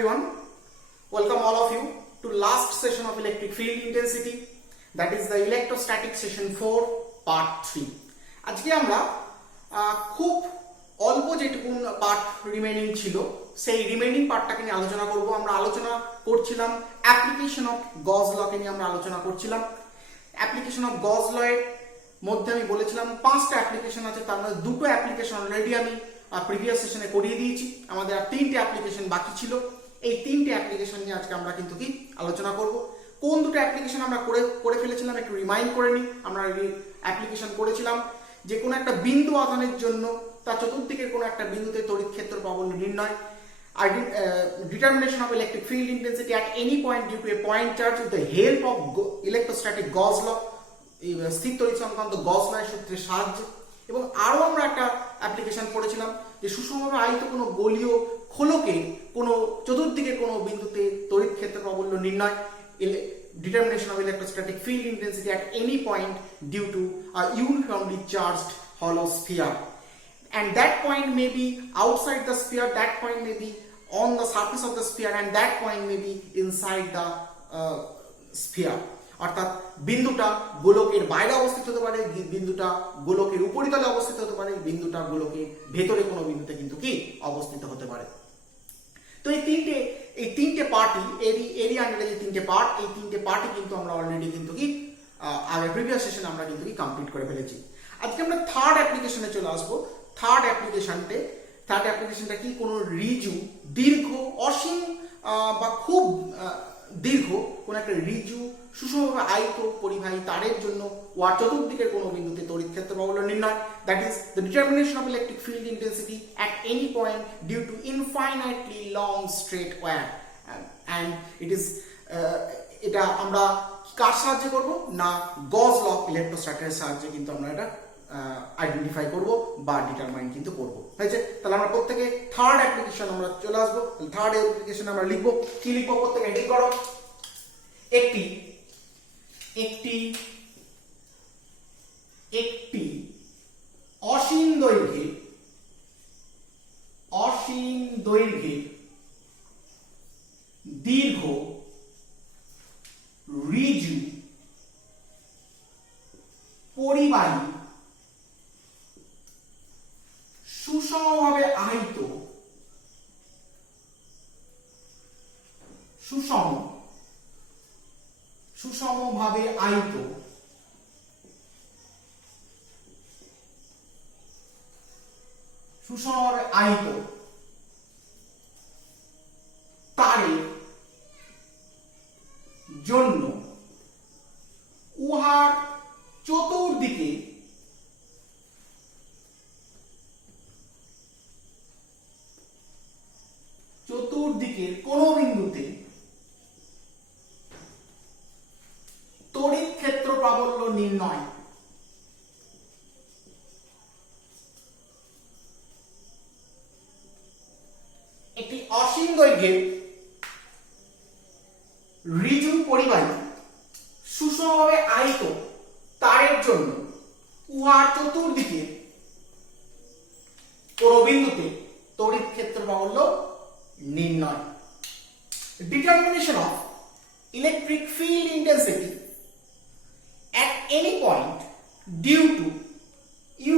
everyone, welcome all of you to last session of electric field intensity, that is the electrostatic session 4 part 3. আজকে আমরা খুব অল্প যেটুকুন part remaining ছিল সেই remaining পার্টটাকে নিয়ে আলোচনা করব। আমরা আলোচনা করছিলাম অ্যাপ্লিকেশন অফ গজ লকে নিয়ে আমরা আলোচনা করছিলাম। অ্যাপ্লিকেশন অফ গজ ল এর মধ্যে আমি বলেছিলাম 5টা অ্যাপ্লিকেশন আছে, তার মধ্যে 2টো অ্যাপ্লিকেশন অলরেডি আমি প্রিভিয়াস সেশনে করিয়ে দিয়েছি। আমাদের আর 3টে অ্যাপ্লিকেশন বাকি ছিল। এই 3টে অ্যাপ্লিকেশন নিয়ে আজকে আমরা কিন্তু কি আলোচনা করব। কোন দুটো অ্যাপ্লিকেশন আমরা করে ফেলেছিলাম একটু রিমাইন্ড করে নিই। আমরা অ্যাপ্লিকেশন করেছিলাম যে কোনো একটা বিন্দু আধানের জন্য তার চতুর্দিকের কোনো একটা বিন্দুতে তড়িৎ ক্ষেত্র প্রাবল্য নির্ণয়, determination of electric field intensity at any point due to a point charge with the help of electrostatic Gauss law, স্থির তড়িৎ সংক্রান্ত গজ ল সূত্রের সাহায্যে। এবং আরো আমরা একটা অ্যাপ্লিকেশন পড়েছিলাম যে সুষমভাবে আহিত কোনো গোলীয় খোলকে কোনো চতুর্দিকের কোনো বিন্দুতে তড়িৎ ক্ষেত্র প্রাবল্য নির্ণয়, determination of electrostatic field intensity at any point due to a uniformly charged hollow sphere, and that point may be outside the sphere, that point may be on the surface of the sphere, and that point may be inside the sphere. অর্থাৎ বিন্দুটা গোলকের বাইরে অবস্থিত হতে পারে, বিন্দুটা গোলকের উপরিতলে অবস্থিত হতে পারে, বিন্দুটা গোলকের ভেতরে কোনো বিন্দুতে কিন্তু কি অবস্থিত হতে পারে। তো এই তিনটে পার্টি এরিয়া আন্ডারে যে 3টে পার্ট, এই 3টে পার্টি কিন্তু আমরা অলরেডি কিন্তু কি আগে প্রিভিয়াস সেশনে আমরা কিন্তু কি কমপ্লিট করে ফেলেছি। আজকে আমরা থার্ড অ্যাপ্লিকেশনে চলে আসবো। থার্ড অ্যাপ্লিকেশনটা কি, কোনো রিজু দীর্ঘ অসীম বা খুব দীর্ঘ কোন একটা রিজু সুষমভাবে আহিত পরিবাহী তারের জন্য ওয়ার চতুর্দিকের কোনো বিন্দুতে তড়িৎ ক্ষেত্র প্রাবল্য নির্ণয়, that is the determination of electric field intensity at any point due to infinitely long straight wire. And it is এটা আমরা কার সাহায্যে করব না, গজ ল ইলেকট্রোস্ট্যাটের সাহায্যে কিন্তু আমরা এটা আইডেন্টিফাই করব বা ডিটারমাইন কিন্তু করব। হয়েছে? তাহলে আমরা প্রত্যেকে থার্ড অ্যাপ্লিকেশন আমরা চলে আসবো। থার্ড অ্যাপ্লিকেশন আমরা লিখবো, কি লিখবো প্রত্যেকে হেডিং করো। একটি অসীম দৈর্ঘ্যে দীর্ঘ রিজু পরিবাহী সুষমভাবে আহিত সুষমভাবে আহিত তারের জন্য উহার চতুর্দিকে কোন বিন্দুতে তড়িৎ ক্ষেত্র প্রাবল্য নির্ণয়। একটি অসীম দৈর্ঘ্যের রিজু পরিবাহী সুষমভাবে আহিত তারের জন্য উহার চতুর্দিকে কোন বিন্দুতে তড়িৎ ক্ষেত্র প্রাবল্য নির্ণয়। Determination of electric field intensity at any point due to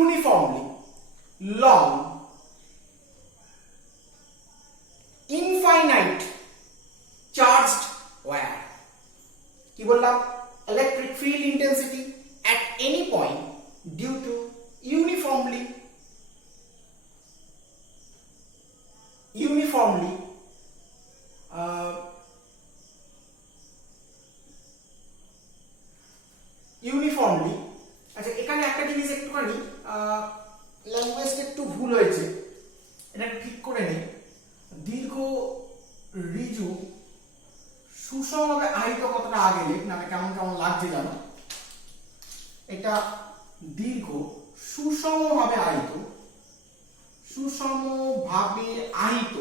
uniformly long infinite charged wire. কি বললাম? Electric field intensity at any point due to uniformly আচ্ছা, এখানে একটা জিনিস একটুখানি ল্যাঙ্গুয়েজটা একটু ভুল হয়েছে, এটা ঠিক করে নেই। দীর্ঘ রিজু সুষমভাবে আহিত কথাটা আগে লিখ, না কেমন লাগছে জানো। এটা দীর্ঘ সুষমভাবে আহিত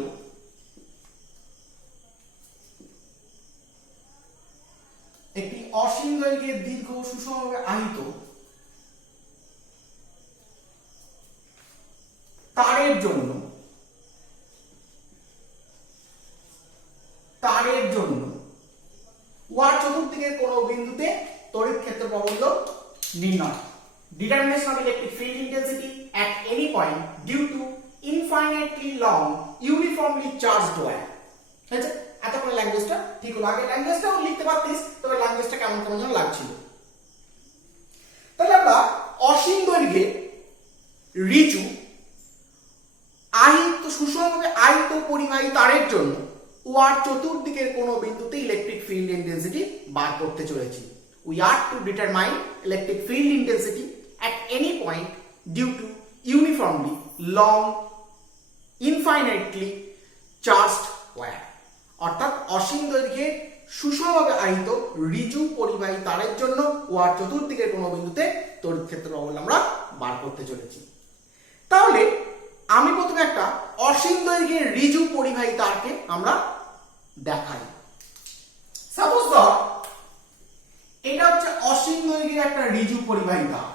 একটি অসীম দৈর্ঘ্যের দীর্ঘ সুষমভাবে আহিত তারের জন্য নির্ণয়। Determination of electric field intensity at any point due to infinitely long uniformly charged wire. ঠিক আছে, এতক্ষণ ল্যাঙ্গুয়েজটা ঠিক হলো। আগে ল্যাঙ্গুয়েজটাও লিখতে পারতিস, তবে ল্যাঙ্গুয়েজটা কেমন কেমন যেন লাগছিল। তাহলে আমরা অসীম দৈর্ঘ্যে ঋজু আহিত সুষমভাবে আহিত পরিবাহী তারের জন্য ওয়ার চতুর্দিকের কোনো বিন্দুতে ইলেকট্রিক ফিল্ড ইন্টেন্সিটি বার করতে চলেছি। We are to determine electric field intensity at any point due to uniformly long infinitely charged wire. অর্থাৎ অসীম দৈর্ঘ্যে সুষমভাবে আহিত ঋজু পরিবাহী তারের জন্য ওয়ার চতুর্দিকের কোনো বিন্দুতে তড়িৎ ক্ষেত্র বল আমরা বার করতে চলেছি। তাহলে আমি প্রথমে একটা অসীম দৈর্ঘ্যের ঋজু পরিবাহী তারকে আমরা দেখাই। সাপোজ ধর এটা হচ্ছে অসীম দৈর্ঘ্যের একটা ঋজু পরিবাহী তার,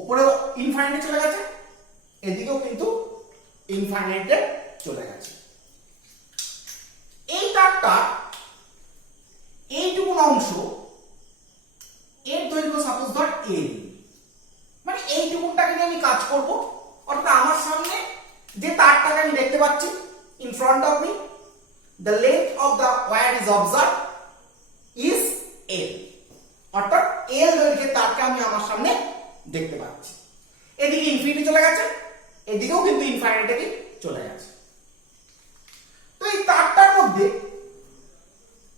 উপরে ইনফাইনাইটে চলে গেছে, এদিকেও কিন্তু ইনফাইনাইটে চলে গেছে। এই তারটা এইটুকু অংশ এর দৈর্ঘ্য সাপোজ ধর এল, মানে এইটুকুটাকে নিয়ে আমি কাজ করব। অর্থাৎ আমার সামনে যে তারটাকে আমি দেখতে পাচ্ছি, in front of me the length of the wire is observed is L, অর্থাৎ L দৈর্ঘ্যের তারকে আমি আমার সামনে দেখতে পাচ্ছি। এদিকে ইনফিনিটি চলে গেছে, এদিকেও কিন্তু ইনফাইনাইটে চলে গেছে। তো এই তারটার মধ্যে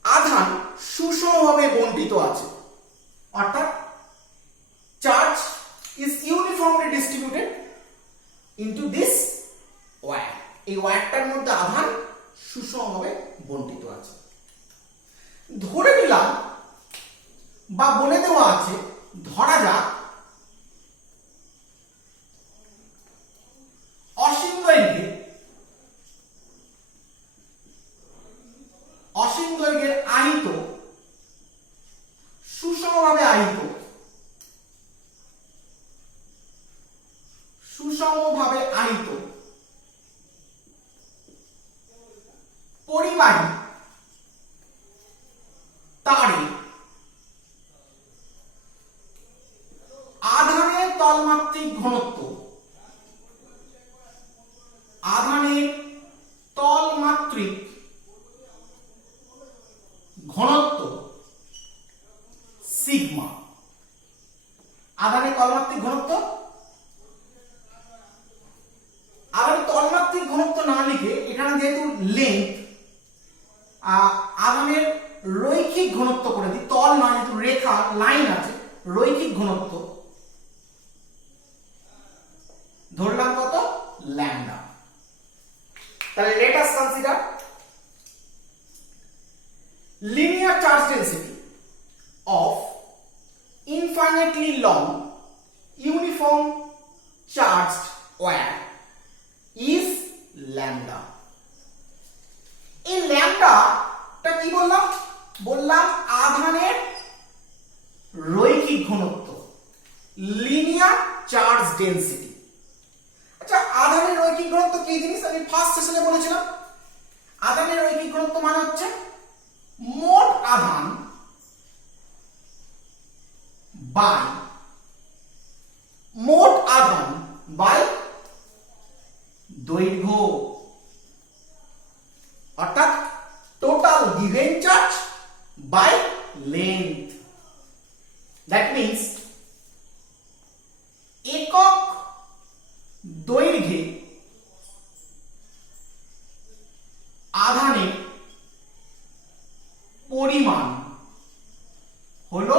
আধান সুষমভাবে বণ্টিত আছে, অর্থাৎ charge is uniformly distributed into this wire. এই ওয়্যারটার মধ্যে আধান সুষমভাবে বণ্টিত আছে। ধরে নিলাম বা বলে দেওয়া আছে, ধরা যাক অসীম দৈর্ঘ্যের আহিত সুষমভাবে আহিত পরিবাহী তারে আধানের তলমাত্রিক ঘনত্ব সিগমা। আধানের তলমাত্রিক ঘনত্ব না লিখে এখানে যেহেতু লেন্থ, আধানের রৈখিক ঘনত্ব করে দিই, তল না যেহেতু রেখা লাইন আছে, রৈখিক ঘনত্ব ধরলাম কত, ল্যামডা। তাহলে let us consider linear charge density of infinitely long uniform charged wire is lambda. এই ল্যামডাটা কি বললাম আধানের রৈখিক ঘনত্ব, লিনিয়ার চার্জ ডেনসিটি। আচ্ছা, আধানের রৈখিক ঘনত্ব কি জিনিস আমি ফার্স্ট সেশনে বলেছিলাম। আধানের রৈখিক ঘনত্ব মানে হচ্ছে মোট আধান বাই দৈর্ঘ্য, অর্থাৎ total given charge by length. That means একক দৈর্ঘ্যে আধানের পরিমাণ হলো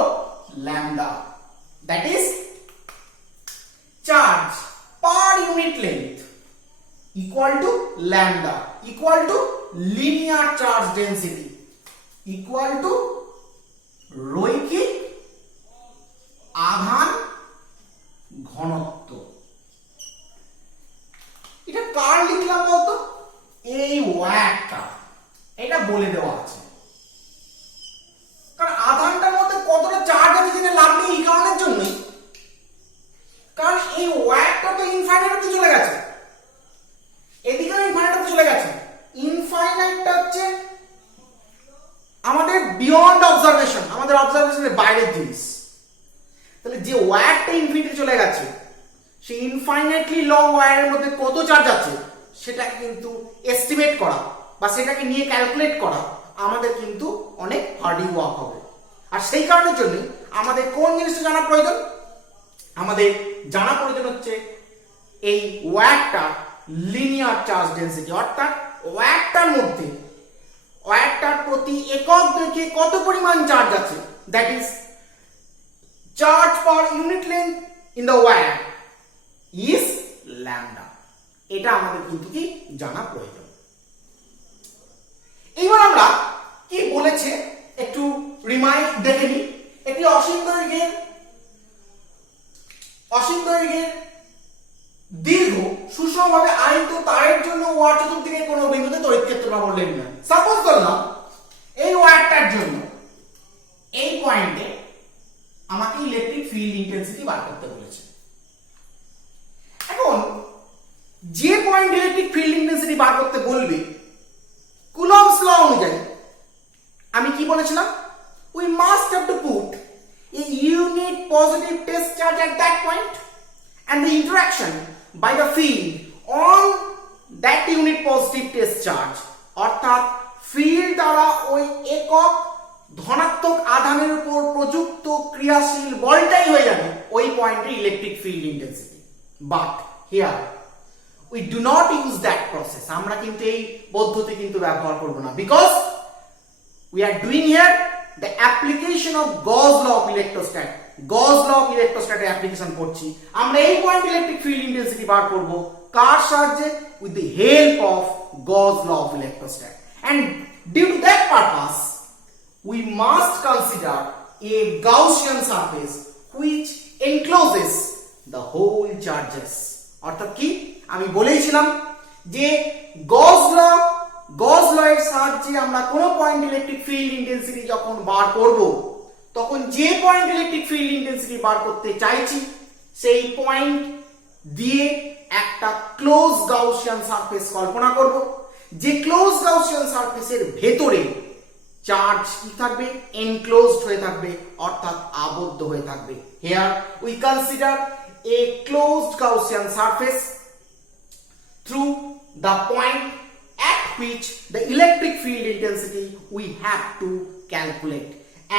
lambda. That is charge per unit length equal to lambda equal to linear charge density equal to রৈখিক আধান ঘনত্ব। এটা কার লিখলাম বলতো, এই ওয়্যারটা, এটা বলে দেওয়া আছে। কারণ আধানটার মধ্যে কতটা চার্জ আছে জেনে লাভ নেই এই কারণের জন্যই, কারণ এই ওয়্যারটা তো ইনফাইনাইটে চলে গেছে, এদিকেও ইনফাইনাইটে চলে গেছে। ইনফাইনাইটটা হচ্ছে আমাদের বিয়ন্ড অবজারভেশন, আমাদের অবজারভেশনের বাইরের জিনিস। যে ওয়্যারটা ইনফিনিটি চলে গেছে সেই ইনফাইনাইটলি লং ওয়্যারের মধ্যে কত চার্জ আছে সেটা কিন্তু এস্টিমেট করা বা সেটাকে নিয়ে ক্যালকুলেট করা আমাদের কিন্তু অনেক হার্ডি ওয়ার্ক হবে। আর সেই কারণের জন্য আমাদের কোন জিনিসটা জানা প্রয়োজন, আমাদের জানা প্রয়োজন হচ্ছে এই ওয়্যারটা লিনিয়ার চার্জ ডেন্সিটি, অর্থাৎ ওয়্যারটার মধ্যে ওয়্যারটার প্রতি একক দৈর্ঘ্যে কত পরিমাণ চার্জ আছে, that is charge per unit length in the where is lambda. এটা আমাদের কিন্তু কি জানা প্রয়োজন। এইবার আমরা কি বলেছে একটু রিমাইন্ড দেখে নিই। একটি অসীম দৈর্ঘ্যের দীর্ঘ সুষমভাবে আহিত তারের জন্য ওয়্যার চতুর্দিকে কোনো বিন্দুতে তড়িৎ ক্ষেত্র বা বল নির্ণয়। সাপোজ ধরলাম এই ওয়্যারটার জন্য এই পয়েন্টে আমাকে ইলেকট্রিক ফিল্ড ইন্টেন্সিটি বার করতে বলেছে। এখন যে পয়েন্ট ইলেকট্রিক ফিল্ড ইন্টেন্সিটি বার করতে বলবে কুলম্বস ল অনুযায়ী আমি কি বলেছিলাম, we must have to put a unit positive test charge at that point and the interaction by the field on that unit positive test charge, অর্থাৎ field দ্বারা ওই একক ধনাত্মক আধানের উপর প্রযুক্ত ক্রিয়াশীল বলটাই হয়ে যাবে ওই পয়েন্টের electric field intensity. But here we do not use that process, আমরা কিন্তু এই পদ্ধতি কিন্তু ব্যবহার করব না, because we are doing here the application of Gauss law of electrostat. Gauss law of electrostat এর অ্যাপ্লিকেশন করছি। আমরা এই পয়েন্ট ইলেকট্রিক ফিল্ড ইন্টেন্সিটি বার করব কার সাহায্যে, with the help of Gauss law of electrostat, and due to that purpose we must consider a Gaussian surface which encloses the whole charges. অর্থাৎ কি আমি বলেছিলাম যে Gauss law এর সাহায্যে আমরা কোন পয়েন্ট ইলেকট্রিক ফিল্ড ইন্টেন্সিটি যখন বার করব তখন যে পয়েন্ট ইলেকট্রিক ফিল্ড ইন্টেন্সিটি বার করতে চাইছি সেই পয়েন্ট দিয়ে একটা ক্লোজ গাউসিয়ান সারফেস কল্পনা করব, যে ক্লোজ গাউসিয়ান সারফেসের ভেতরে চার্জ কি থাকবে, এনক্লোজড হয়ে থাকবে, অর্থাৎ আবদ্ধ হয়ে থাকবে। Here we consider a closed Gaussian surface through the point at which the electric field intensity we have to calculate,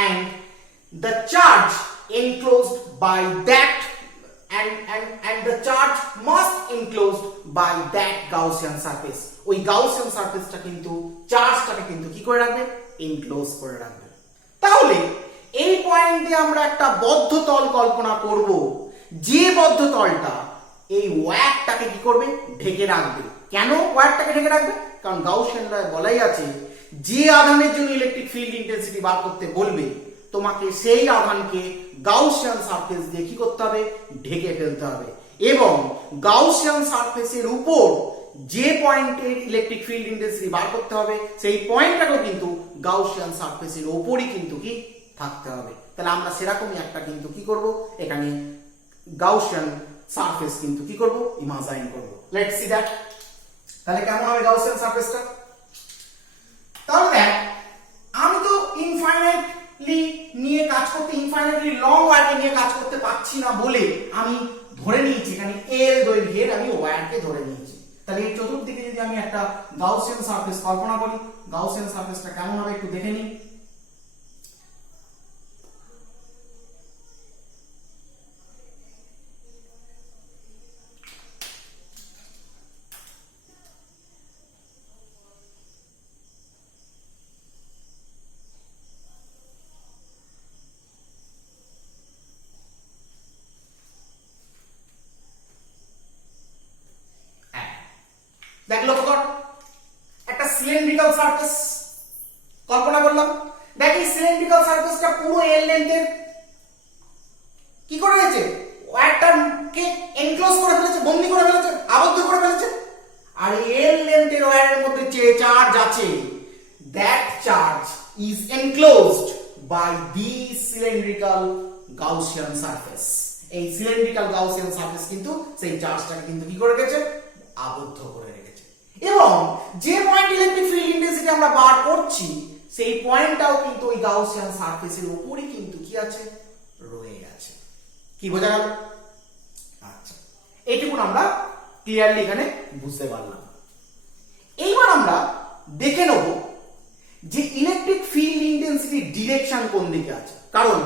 and the charge enclosed by that and the charge must enclosed by that Gaussian surface. ওই Gaussian সারফেসটা কিন্তু চার্জটাকে কিন্তু কি করে রাখবে, enclose করে রাখবে। তাহলে এই পয়েন্টে আমরা একটা বদ্ধ তল কল্পনা করব, যে বদ্ধ তলটা এই ওয়্যারটাকে কি করবে, ঢেকে রাখবে। কেন ওয়্যারটাকে ঢেকে রাখবে, কারণ গাউসিয়ান লয়ে বলাই আছে যে আধানের জন্য ইলেকট্রিক ফিল্ড ইন্টেন্সিটি বার করতে বলবে তোমাকে সেই আধানকে গাউসিয়ান সারফেস দিয়ে কি করতে হবে, ঢেকে ফেলতে হবে। এবং গাউসিয়ান সারফেসের উপর যে পয়েন্টের ইলেকট্রিক ফিল্ড ইন্টেন্সিটি বার করতে হবে সেই পয়েন্টটাকেও কিন্তু গাউসিয়ান সারফেসের উপরই কিন্তু কি থাকতে হবে। তাহলে আমরা সেরকমই একটা কিন্তু কি করব, এখানে গাউসিয়ান সারফেস কিন্তু কি করব, ইমাজিন করব। Let's see that. তাহলে কেমন হবে গাউসিয়ান সারফেসটা? তাহলে দেখ আমি তো ইনফাইনাইটলি নিয়ে কাজ করতে, ইনফাইনাইটলি লং ওয়্যারকে নিয়ে কাজ করতে পারছি না বলে আমি ধরে নিয়েছি এখানে এল দৈর্ঘ্যের আমি ওয়্যারকে ধরে নিয়েছি। তাহলে এই চতুর্দিকে যদি আমি একটা গাউসিয়ান সারফেস কল্পনা করি, গাউসিয়ান সারফেসটা কেমন হবে একটু দেখে নিই। দেখ লক্ষ্য কর, একটা সিলিন্ড্রিক্যাল সারফেস কল্পনা করলাম। দেখ এই সিলিন্ড্রিক্যাল সারফেসটা পুরো এল লেন্থের কি করে রয়েছে, ওয়্যারটাকে এনক্লোজ করে ফেলেছে, বন্দি করে ফেলেছে, আবদ্ধ করে ফেলেছে। আর এল লেন্থের ওয়্যারের মধ্যে যে চার্জ আছে that charge is enclosed by the cylindrical Gaussian surface. এই সিলিন্ড্রিক্যাল গাউসিয়ান সারফেস কিন্তু সেই চার্জটাকে কিন্তু কি করে রেখেছে, আবদ্ধ করে রেখেছে। এবং যে পয়েন্ট ইলেকট্রিক ফিল্ড ইন্টেন্সিটি আমরা বার করছি সেই পয়েন্টটাও কিন্তু ওই গাউসিয়ান সারফেসের উপরই কিন্তু কি আছে, রয়ে আছে। কি বোঝা গেল? আচ্ছা, এইটুকুন আমরা ক্লিয়ারলি এখানে বুঝতে পারলাম। এইবার আমরা দেখে নেব যে ইলেকট্রিক ফিল্ড ইন্টেন্সিটি ডিরেকশন কোন দিকে আছে। কারণ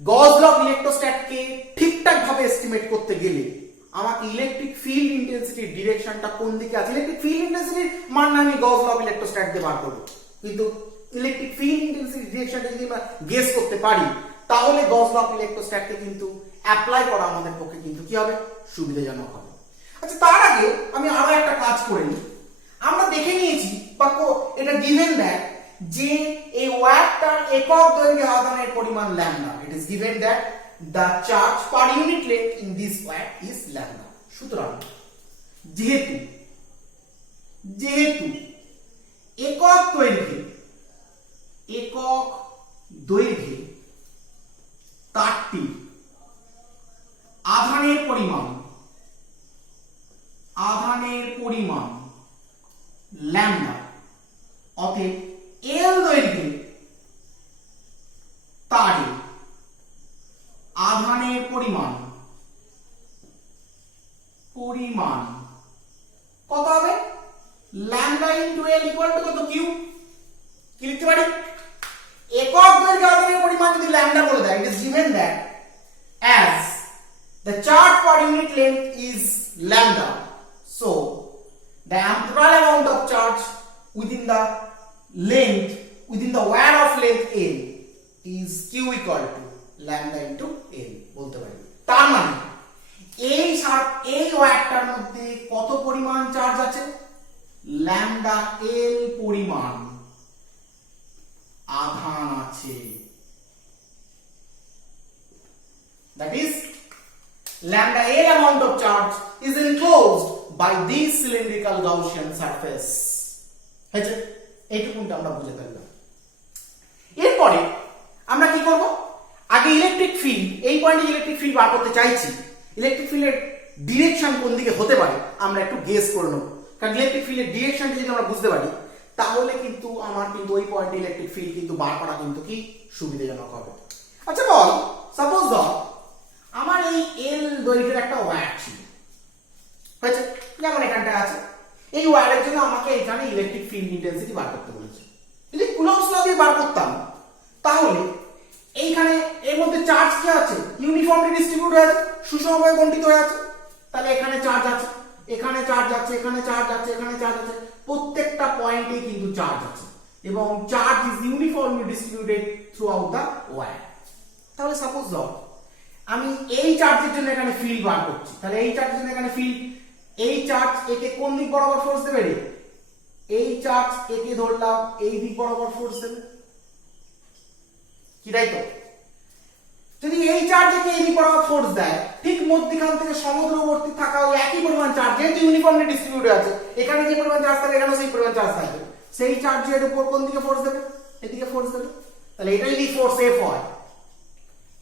গজ ল অফ ইলেকট্রোস্ট্যাটকে ঠিকঠাক ভাবে এস্টিমেট করতে গেলে আমাকে ইলেকট্রিক ফিল্ড ইন্টেন্সিটির ডিরেকশনটা কোন দিকে আছে, ইলেকট্রিক ফিল্ড ইন্টেন্সিটির মান আমি গজ ল অফ ইলেকট্রোস্ট্যাট দিয়ে বার করব, কিন্তু ইলেকট্রিক ফিল্ড ইন্টেন্সিটির ডিরেকশনটা যদি আমরা গেস করতে পারি তাহলে গজ ল অফ ইলেকট্রোস্ট্যাটকে কিন্তু অ্যাপ্লাই করা আমাদের পক্ষে কিন্তু কি হবে, সুবিধাজনক হবে। আচ্ছা, তার আগে আমি আরো একটা কাজ করে নিই। আমরা দেখে নিয়েছি বা এটা গিভেন দ্যাট যে এই ওয়্যারটার একক দৈর্ঘ্যে আধানের পরিমাণ lambda. It is given that the charge per unit length in this where is lambda. সুতরাং যেহেতু একক দৈর্ঘ্যে তারটির আধানের পরিমাণ ল্যামডা, অতএব এল দৈর্ঘ্যে তারে আধানের পরিমাণ কত হবে, lambda into L equal to কত, কিউ। কি লিখতে পারি, একক দৈর্ঘ্যে আধানের পরিমাণ যদি ল্যামডা বলে দেয়, it is given that as the charge per unit length is lambda, so the amperage amount of charge within the wire of length L is Q equal to lambda into L বলতে পারি। তার মানে এই ওয়্যারটার মধ্যে কত পরিমাণ charge আছে, lambda L পরিমাণ আধান আছে। That is, lambda L amount of charge is enclosed by this cylindrical Gaussian surface. হয়েছে, এইটুকুনটা আমরা বুঝে ফেললাম। এরপরে আমরা কি করব, আগে ইলেকট্রিক ফিল্ড, এই পয়েন্টে ইলেকট্রিক ফিল্ড বার করতে চাইছি, ইলেকট্রিক ফিল্ডের ডিরেকশন কোন দিকে হতে পারে আমরা একটু গেস করে নেব। কারণ ইলেকট্রিক ফিল্ডের ডিরেকশনটা যদি আমরা বুঝতে পারি তাহলে কিন্তু আমার কিন্তু ওই পয়েন্টে ইলেকট্রিক ফিল্ড কিন্তু বার করা কিন্তু কি সুবিধাজনক হবে। আচ্ছা বল, সাপোজ ধর আমার এই এল দৈর্ঘ্যের একটা ওয়্যার ছিল, হয়েছে, যেমন এখানটা আছে। এই ওয়্যারের জন্য আমাকে এখানে ইলেকট্রিক ফিল্ড ইন্টেন্সিটি বার করতে বলেছে। যদি কুলম্বস ল দিয়ে বার করতাম তাহলে এইখানে এর মধ্যে চার্জ কি আছে, ইউনিফর্মলি ডিস্ট্রিবিউট হয়ে আছে, সুষমভাবে বণ্টিত হয়ে আছে। তাহলে এখানে চার্জ আছে, এখানে চার্জ আছে, এখানে চার্জ আছে, এখানে চার্জ আছে, প্রত্যেকটা পয়েন্টে কিন্তু চার্জ আছে এবং charge is uniformly distributed throughout the wire. তাহলে সাপোজ ধর আমি এই চার্জের জন্য এখানে ফিল্ড বার করছি, তাহলে এই চার্জের জন্য এখানে ফিল্ড, এই চার্জ একে কোন দিক বরাবর ফোর্স দেবে রে, এই চার্জ একে ধরলাম এই দিক বরাবর ফোর্স দেবে, কি তাই তো? যদি এই চার্জ একে এই দিক বরাবর ফোর্স দেয়, ঠিক মধ্যখান থেকে সমুদ্রবর্তী থাকা ওই একই পরিমাণ চার্জ যেহেতু ইউনিফর্মলি ডিস্ট্রিবিউটেড আছে, এখানে যে পরিমাণ চার্জ থাকবে এখানেও সেই পরিমাণ চার্জ থাকবে, সেই চার্জের উপর কোন দিকে ফোর্স দেবে, এদিকে ফোর্স দেবে। তাহলে এটা যদি ফোর্স এফ হয়,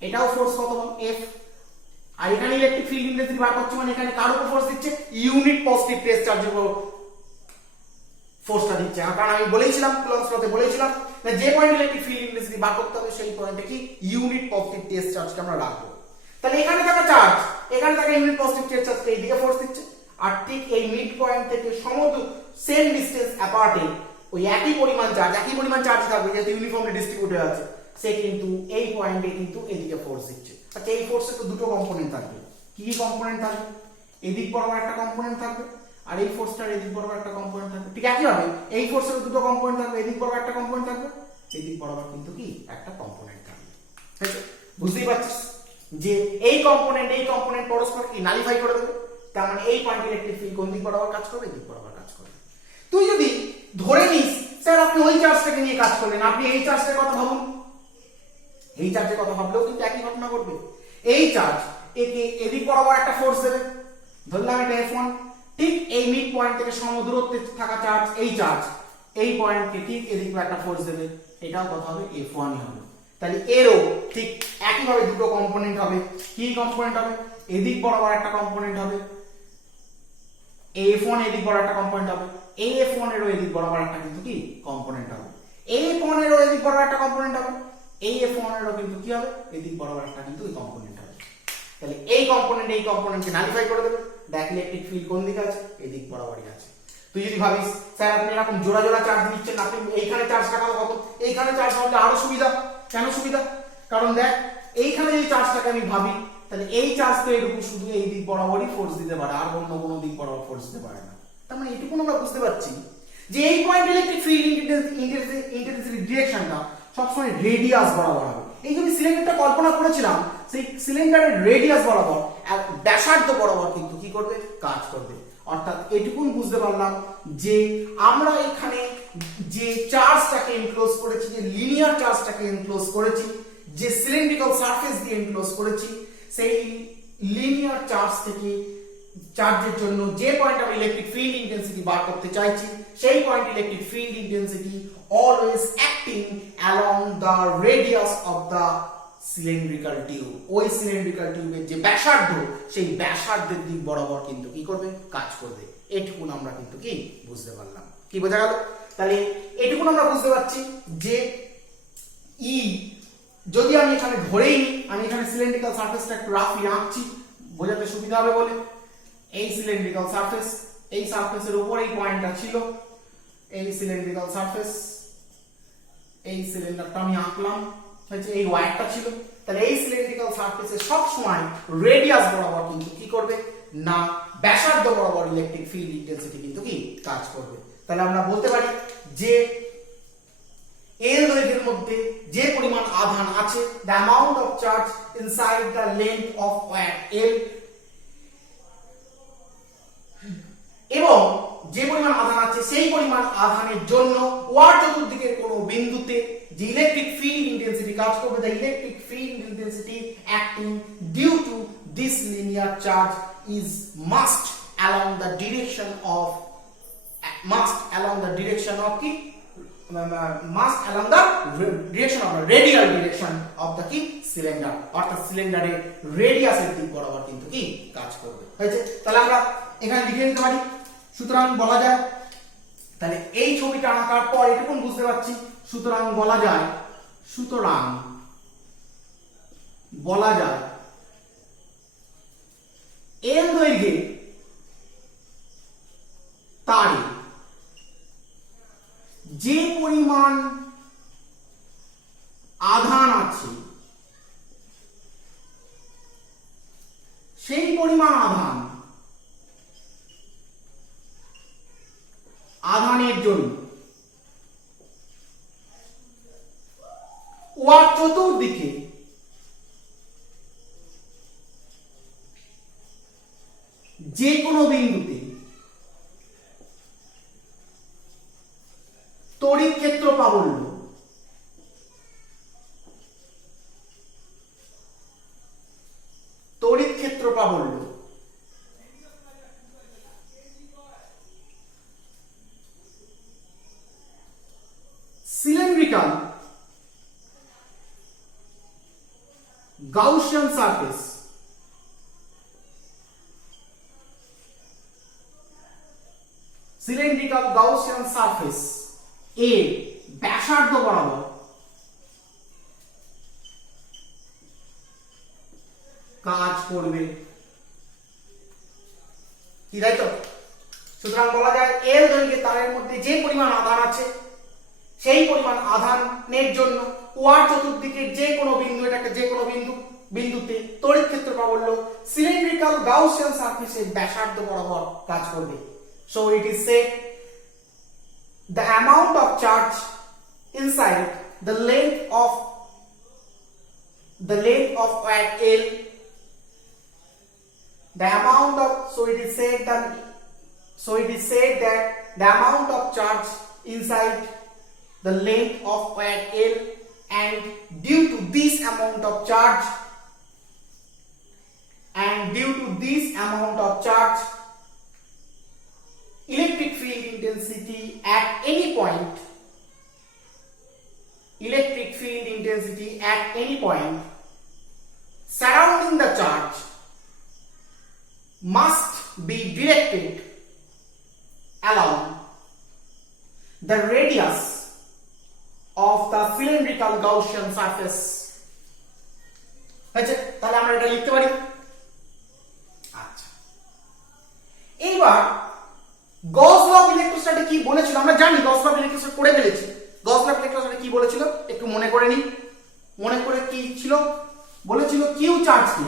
এটাও ফোর্স কত বল, এফ। আর এখানে ইলেকট্রিক ফিল্ড ইন্টেন্সিটি বার করছি মানে এখানে কার উপর ফোর্স দিচ্ছে, ইউনিট পজিটিভ টেস্ট চার্জের উপর ফোর্সটা দিচ্ছে। কারণ আমি বলেছিলাম, কুলম্বস লতে বলেছিলাম যে পয়েন্ট ইলেকট্রিক ফিল্ড ইন্টেন্সিটি বার করতে হবে সেই পয়েন্টে কি ইউনিট পজিটিভ টেস্ট চার্জকে আমরা রাখবো। তাহলে এখানে থাকা চার্জ, এখানে থাকা ইউনিট পজিটিভ টেস্ট চার্জকে এই দিকে ফোর্স দিচ্ছে, আর ঠিক এই মিড পয়েন্ট থেকে সমগ্র সেম ডিসটেন্স অ্যাপার্টে ওই একই পরিমাণ চার্জ থাকবে যেহেতু ইউনিফর্মলি ডিস্ট্রিবিউটেড আছে, সে কিন্তু এই পয়েন্টে কিন্তু এদিকে ফোর্স দিচ্ছে। আচ্ছা, এই ফোর্সে তো দুটো কম্পোনেন্ট থাকবে, কি কি কম্পোনেন্ট থাকবে, এদিক বরাবর একটা কম্পোনেন্ট থাকবে আর এই ফোর্সটার এদিক বরাবর একটা কম্পোনেন্ট থাকবে। ঠিক একইভাবে এই ফোর্সের দুটো কম্পোনেন্ট থাকবে, এদিক বরাবর একটা কম্পোনেন্ট থাকবে, এদিক বরাবর কিন্তু কি একটা কম্পোনেন্ট থাকবে। ঠিক আছে, বুঝতেই পারছিস যে এই কম্পোনেন্ট পরস্পর কি নালিফাই করে দেবে। তার মানে এই পয়েন্টে ইলেকট্রিক ফিল্ড কোন দিক বরাবর কাজ করবে, এদিক বরাবর কাজ করবে। তুই যদি ধরে নিস স্যার আপনি ওই চার্জটাকে নিয়ে কাজ করলেন, আপনি এই চার্জটার কথা ভাবুন, এই চার্জের কথা ভাবলেও কিন্তু একই ঘটনা ঘটবে। এই চার্জ একে এদিক বরাবর একটা ফোর্স দেবে, ধরলাম এটা F1, ঠিক এই মিড পয়েন্ট থেকে সমদূরত্বে থাকা চার্জ, এই চার্জ এই পয়েন্টকে ঠিক এদিক একটা ফোর্স দেবে, এটাও কথা হবে F1 ই হবে। তাহলে এরও ঠিক একইভাবে দুটো কম্পোনেন্ট হবে, কি কম্পোনেন্ট হবে, এদিক বরাবর একটা কম্পোনেন্ট হবে, F1 এদিক বরাবর একটা কম্পোনেন্ট হবে, F1 এরও এদিক বরাবর একটা কিন্তু কি কম্পোনেন্ট হবে, F1 এরও এদিক বরাবর একটা কম্পোনেন্ট হবে, F1 এরও কিন্তু কি হবে, এদিক বরাবর একটা কিন্তু কম্পোনেন্ট হবে। এই কম্পোনেন্টকে নালিফাই করে দেবে। দেখ ইলেকট্রিক ফিল্ড কোন দিকে আছে, এদিক বরাবরই আছে। তুই যদি ভাবিস স্যার আপনি এরকম জোড়া জোড়া চার্জ দিচ্ছেন, আপনি এইখানে চার্জ রাখা কত, এইখানে চার্জ হলে আরো সুবিধা। কেন সুবিধা? কারণ দেখ এইখানে এই চার্জটাকে আমি ভাবি, তাহলে এই চার্জ তো এরকম শুধু এই দিক বরাবরই ফোর্স দিতে পারে, আর অন্য কোনো দিক বরাবর ফোর্স দিতে পারে না। তার মানে এটুকু আমরা বুঝতে পারছি যে এই পয়েন্ট ইলেকট্রিক ফিল্ড ইন্টেন্সিটি ডিরেকশনটা সবসময় রেডিয়াস বরাবর হবে। এই যে সিলিন্ডারটা কল্পনা করেছিলাম, সেই সিলিন্ডারের রেডিয়াস বরাবর আর ব্যাসার্ধ বরাবর কিন্তু কি করবে, কাজ করবে। অর্থাৎ এটুকুন বুঝতে পারলাম যে আমরা এখানে যে চার্জটাকে এনক্লোজ করেছি, যে লিনিয়ার চার্জটাকে এনক্লোজ করেছি, যে সিলিন্ড্রিক্যাল সারফেস দিয়ে এনক্লোজ করেছি, সেই লিনিয়ার চার্জ থেকে চার্জের জন্য যে পয়েন্ট আমি ইলেকট্রিক ফিল্ড ইন্টেন্সিটি বার করতে চাইছি, সেই point electric field intensity always acting along the radius of the cylindrical tube. ওই সিলিন্ড্রিক্যাল টিউবের যে ব্যাসার্ধ, সেই ব্যাসার্ধের দিক বরাবর কিন্তু কি করবে, কাজ করবে। এটুকুন আমরা কিন্তু কি বুঝতে পারলাম। কি বোঝা গেল? তাহলে এটুকুন আমরা বুঝতে পারছি যে ই যদি আমি এখানে ধরেই নিই, আমি এখানে সিলিন্ড্রিক্যাল সারফেসটা একটু রাফলি আঁকছি বোঝাতে সুবিধা হবে বলে। এই সিলিন্ড্রিক্যাল সারফেস, এই সারফেসের উপর এই পয়েন্টটা ছিল, এই সিলিন্ড্রিক্যাল সারফেস, এই সিলিন্ডারটা আমি আঁকলাম, হচ্ছে এই ওয়্যারটা ছিল। তাহলে এই সিলিন্ড্রিক্যাল সারফেসে সব সময় রেডিয়াস বরাবর কিন্তু কি করবে না, ব্যাসার্ধ বরাবর ইলেকট্রিক ফিল্ড ইন্টেন্সিটি কিন্তু কি কাজ করবে। তাহলে আমরা বলতে পারি যে এল দৈর্ঘ্যের মধ্যে যে পরিমাণ আধান আছে, the amount of charge inside the length of wire L, এবং যে পরিমাণ আধান আছে সেই পরিমাণ আধানের জন্য ওয়ার চতুর্দিকের কোন বিন্দুতে যে ইলেকট্রিক ফিল্ড ইন্টেন্সিটি কাজ করবে, the electric field intensity acting due to this linear charge is must along the direction of কি must along the direction of the radial direction of the কি সিলিন্ডার। অর্থাৎ সিলিন্ডারের রেডিয়াসের দিক বরাবর কিন্তু কি কাজ করবে। হয়েছে? তাহলে আমরা এখানে লিখে নিতে পারি। সুতরাং বলা যায়, তাহলে এই ছবিটা আঁকার পর এটুকুন বুঝতে পারছি, সুতরাং বলা যায় এল দৈর্ঘ্যে তারে যে পরিমাণ আধান আছে, সেই পরিমাণ আধানের জন্য ওয়ার চতুর্দিকে যে কোনো বিন্দুতে তড়িৎ ক্ষেত্র প্রাবল্য সিলিন্ড্রিক্যাল গাউসিয়ান সারফেস এর ব্যাসার্ধ বরাবর কাজ করবে। কি তাই তো? সুতরাং বলা যায় এল দৈর্ঘ্যের তারের মধ্যে যে পরিমাণ আধান আছে, সেই পরিমাণ আধানের জন্য ওয়ার চতুর্দিকের যে কোনো বিন্দু, এটাকে যে কোনো বিন্দুতে তড়িৎ ক্ষেত্র প্রাবল্য সিলিন্ড্রিক্যাল গাউসিয়ান সারফেসের ব্যাসার্ধ বরাবর কাজ করবে। So it is said the amount of charge inside the length of wire L, so it is said that the amount of charge inside the length of wire L, and due to this amount of charge electric field intensity at any point surrounding the charge must be directed along the radius of the cylindrical Gaussian surface। আচ্ছা, তাহলে আমরা এটা লিখতে পারি জানি গস law of electrostatic করে ফেলেছি। গস law of electrostatic কি বলেছিল একটু মনে করে নিই। মনে করে কি ছিল, বলেছিল কিউ চার্জকে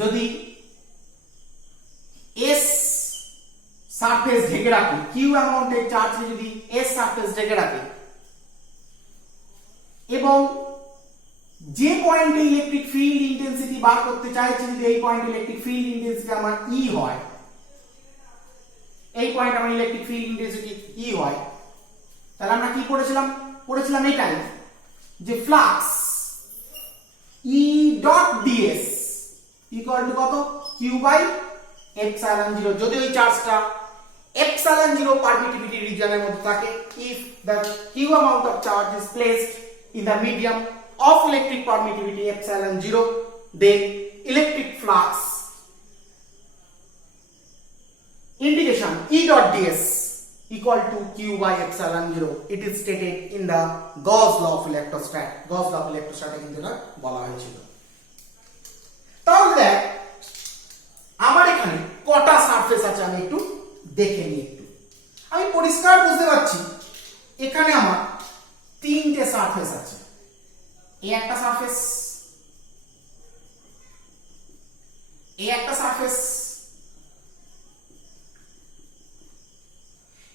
যদি এস সারফেস ঢেকে রাখে, কিউ অ্যামাউন্টের চার্জকে যদি এস সারফেস ঢেকে রাখে এবং যে পয়েন্টে ইলেকট্রিক ফিল্ড ইন্টেন্সিটি বার করতে চাইছি যদি এই পয়েন্টে ইলেকট্রিক ফিল্ড ইন্টেন্সিটি আমার ই হয়, এই পয়েন্ট আমার ইলেকট্রিক ফিল্ড ইন্টেন্সিটি ই হয়, তাহলে আমরা কি করেছিলাম এটাই যে flux E dot DS equal to কত কিউ বাই এপসাইলন জিরো। যদি ওই চার্জটা এপসাইলন জিরো পারমিটিভিটি রিজিয়নের মধ্যে থাকে, if the q amount of charge is placed in the medium of electric permittivity epsilon 0, then electric flux indication E dot ds equal to q by epsilon 0. It is stated in the Gauss law of electrostat. Gauss law of electrostat কিন্তু এটা বলা হয়েছিল। তাহলে দেখ আমার এখানে কটা surface আছে আমি একটু দেখে নিই। একটু আমি পরিষ্কার বুঝতে পারছি এখানে আমার তিনটে সারফেস আছে। এই একটা সারফেস, এই একটা সারফেস